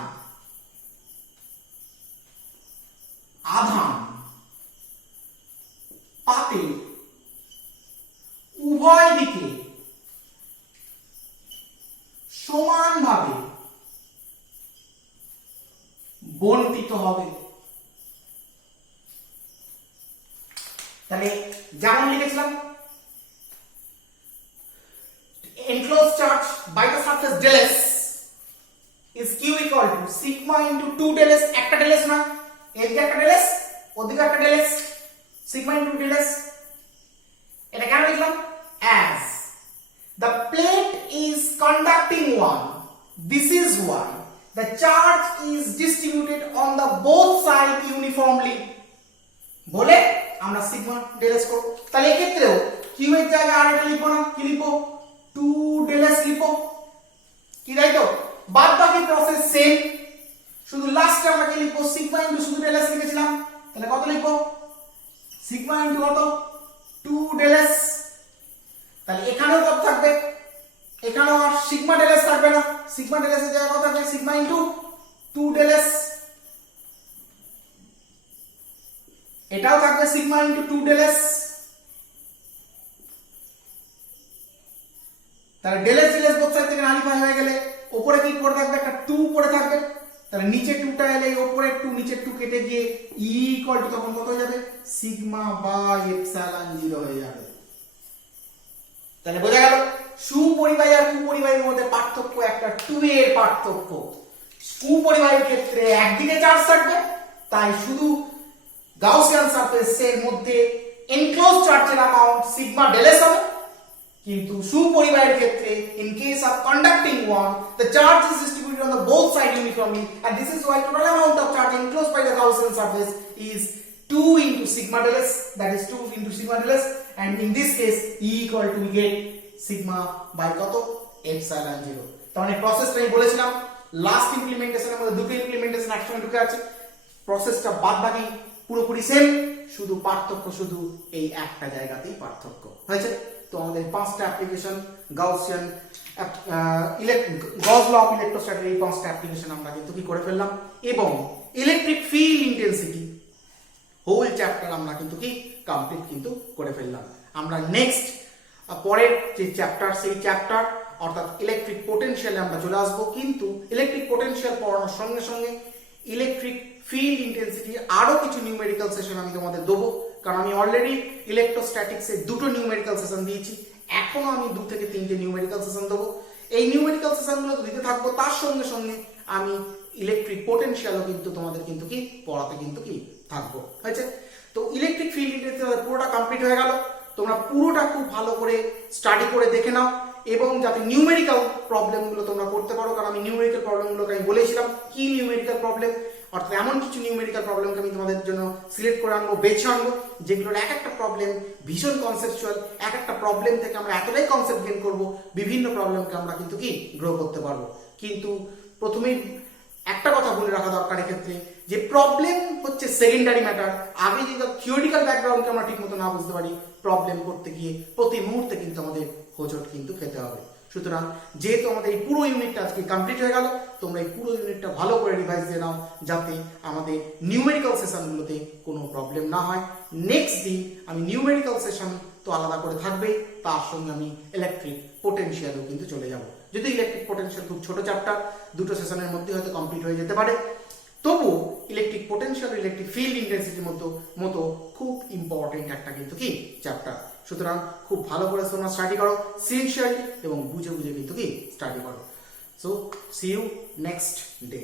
আধান পাতে উভয় দিকে সমানভাবে বণ্টিত হবে। তাহলে যেমন লিখেছিলাম, enclosed charge by the surface del s is q equal to sigma into 2 del s, একটা del s না, এদিকে একটা del s ওদিকে একটা del s, sigma into del s। এটা কেন লিখলাম, as the plate is conducting one, this is why the charge is distributed on the both side uniformly, বলে আমরা সিগমা ডেল এস করব। তাহলে এই ক্ষেত্রেও কিউ এর জায়গায় আর এটা লিখবো না, কি লিখবো, 2 ডেল এস লিখবো, কি তাই তো? বাদ বাকি প্রসেস সেম, শুধু লাস্টে আমরা কি লিখবো, সিগমা ইনটু শুধু ডেল এস লিখেছিলাম, তাহলে কত লিখবো, সিগমা ইনটু কত, 2 ডেল এস। তাহলে এখানেও কত থাকবে, এখানেও আর সিগমা ডেল এস থাকবে না, সিগমা ডেল এস এর জায়গায় কত থাকবে, সিগমা ইনটু 2 ডেল এস। এটাও থাকবে সিগমা ইনটু 2 ডেল এস। তাহলে ডেল এস বোথ সাইড থেকে নালিফাই হয়ে গেলে উপরে কি পড়ে থাকবে, একটা 2 পড়ে থাকবে। তাহলে নিচে 2টা এলে উপরে 2 নিচে 2 কেটে গিয়ে ই ইকুয়াল টু তখন কত হয়ে যাবে, সিগমা বাই এপসাইলন 0 হয়ে যাবে। তাহলে বোঝা গেল সুপরিবাহী আর কুপরিবাহীর মধ্যে পার্থক্য একটা 2 এর পার্থক্য। কুপরিবাহীর ক্ষেত্রে একদিকে চার্জ থাকবে, তাই শুধু গাউসিয়ান সারফেসের মধ্যে এনক্লোজ চার্জের অ্যামাউন্ট সিগমা ডেল এস হবে। কিন্তু সুপরিবাহীর ক্ষেত্রে in case of conducting one, the charge is distributed on the both side uniformly, and this is why total amount of charge enclosed by the Gaussian surface is 2 into sigma del s, that is 2 into sigma del s, and in this case E equal to we get sigma by কত, epsilon 0। তাহলে প্রসেসটা আমি বলেছিলাম last ইমপ্লিমেন্টেশনের মধ্যে দুটো implementation একসঙ্গে ঢুকে আছে, প্রসেসটা বাদ বাকি পুরোপুরি সেম, শুধু পার্থক্য শুধু এই একটা জায়গাতেই পার্থক্য হয়েছে। তো আমাদের 5টা অ্যাপ্লিকেশন গাউসিয়ান গজ ল অফ ইলেকট্রোস্ট্যাটিক, এই 5টা অ্যাপ্লিকেশন আমরা কিন্তু কি করে ফেললাম, এবং electric field intensity whole chapter আমরা কিন্তু কি কমপ্লিট কিন্তু করে ফেললাম। আমরা নেক্সট পরের যে চ্যাপ্টার, সেই চ্যাপ্টার অর্থাৎ ইলেকট্রিক পোটেনশিয়ালে আমরা চলে আসবো। কিন্তু ইলেকট্রিক পোটেনশিয়াল পড়ানোর সঙ্গে সঙ্গে ইলেকট্রিক ফিল্ড ইন্টেন্সিটি আরো কিছু নিউমেরিক্যাল সেশন আমি তোমাদের দেবো, কারণ আমি অলরেডি ইলেকট্রোস্ট্যাটিক্সে 2টো নিউমেরিক্যাল সেশন দিয়েছি, এখনো আমি 2 থেকে 3টে নিউমেরিক্যাল সেশন দেবো। এই নিউমেরিক্যাল সেশনগুলো তো দিতে থাকবো, তার সঙ্গে সঙ্গে আমি ইলেকট্রিক পোটেনশিয়ালও কিন্তু তোমাদের কিন্তু কি পড়াতে কিন্তু কি থাকবো, হয়েছে। তো ইলেকট্রিক ফিল্ড ইন্টেন্সিটি পুরোটা কমপ্লিট হয়ে গেল। তোমরা পুরোটা খুব ভালো করে স্টাডি করে দেখে নাও, এবং যাতে নিউমেরিক্যাল প্রবলেমগুলো তোমরা করতে পারো, কারণ আমি নিউমেরিক্যাল প্রবলেমগুলোকে আমি বলেছিলাম কি নিউমেরিক্যাল প্রবলেম, অর্থাৎ এমন কিছু নিউমেরিক্যাল প্রবলেমকে আমি তোমাদের জন্য সিলেক্ট করে আনবো, বেছে আনবো, যেগুলোর এক একটা প্রবলেম ভীষণ কনসেপচুয়াল। এক একটা প্রবলেম থেকে আমরা এতটাই কনসেপ্ট গেইন করবো, বিভিন্ন প্রবলেমকে আমরা কিন্তু কি গ্রো করতে পারবো। কিন্তু প্রথমেই একটা কথা বলে রাখা দরকার এক্ষেত্রে, যে প্রবলেম হচ্ছে সেকেন্ডারি ম্যাটার। আগে যদি থিওরিটিক্যাল ব্যাকগ্রাউন্ডকে আমরা ঠিক মতো না বুঝতে পারি, প্রবলেম করতে গিয়ে প্রতি মুহূর্তে কিন্তু আমাদের হোঁচট কিন্তু খেতে হবে। সুতরাং যেহেতু আমাদের এই পুরো ইউনিটটা আজকে কমপ্লিট হয়ে গেল, তোমরা এই পুরো ইউনিটটা ভালো করে রিভাইজ দিয়ে নাও, যাতে আমাদের নিউমেরিক্যাল সেশনগুলোতে কোনো প্রবলেম না হয়। নেক্সট দিন আমি নিউমেরিক্যাল সেশন তো আলাদা করে থাকবেই, তার সঙ্গে আমি ইলেকট্রিক পোটেনশিয়ালও কিন্তু চলে যাব। যদি ইলেকট্রিক পোটেনশিয়াল খুব ছোট চ্যাপ্টার, দুটো সেশনের মধ্যে হয়তো কমপ্লিট হয়ে যেতে পারে, তবু ইলেকট্রিক পোটেনশিয়াল, ইলেকট্রিক ফিল্ড ইন্টেন্সিটির মতো খুব ইম্পর্টেন্ট একটা কিন্তু কি চ্যাপ্টার। সুতরাং খুব ভালো করে তোমরা স্টাডি করো, সিনসিয়ারলি এবং বুঝে বুঝে কিন্তু কি স্টাডি করো। So see you next day.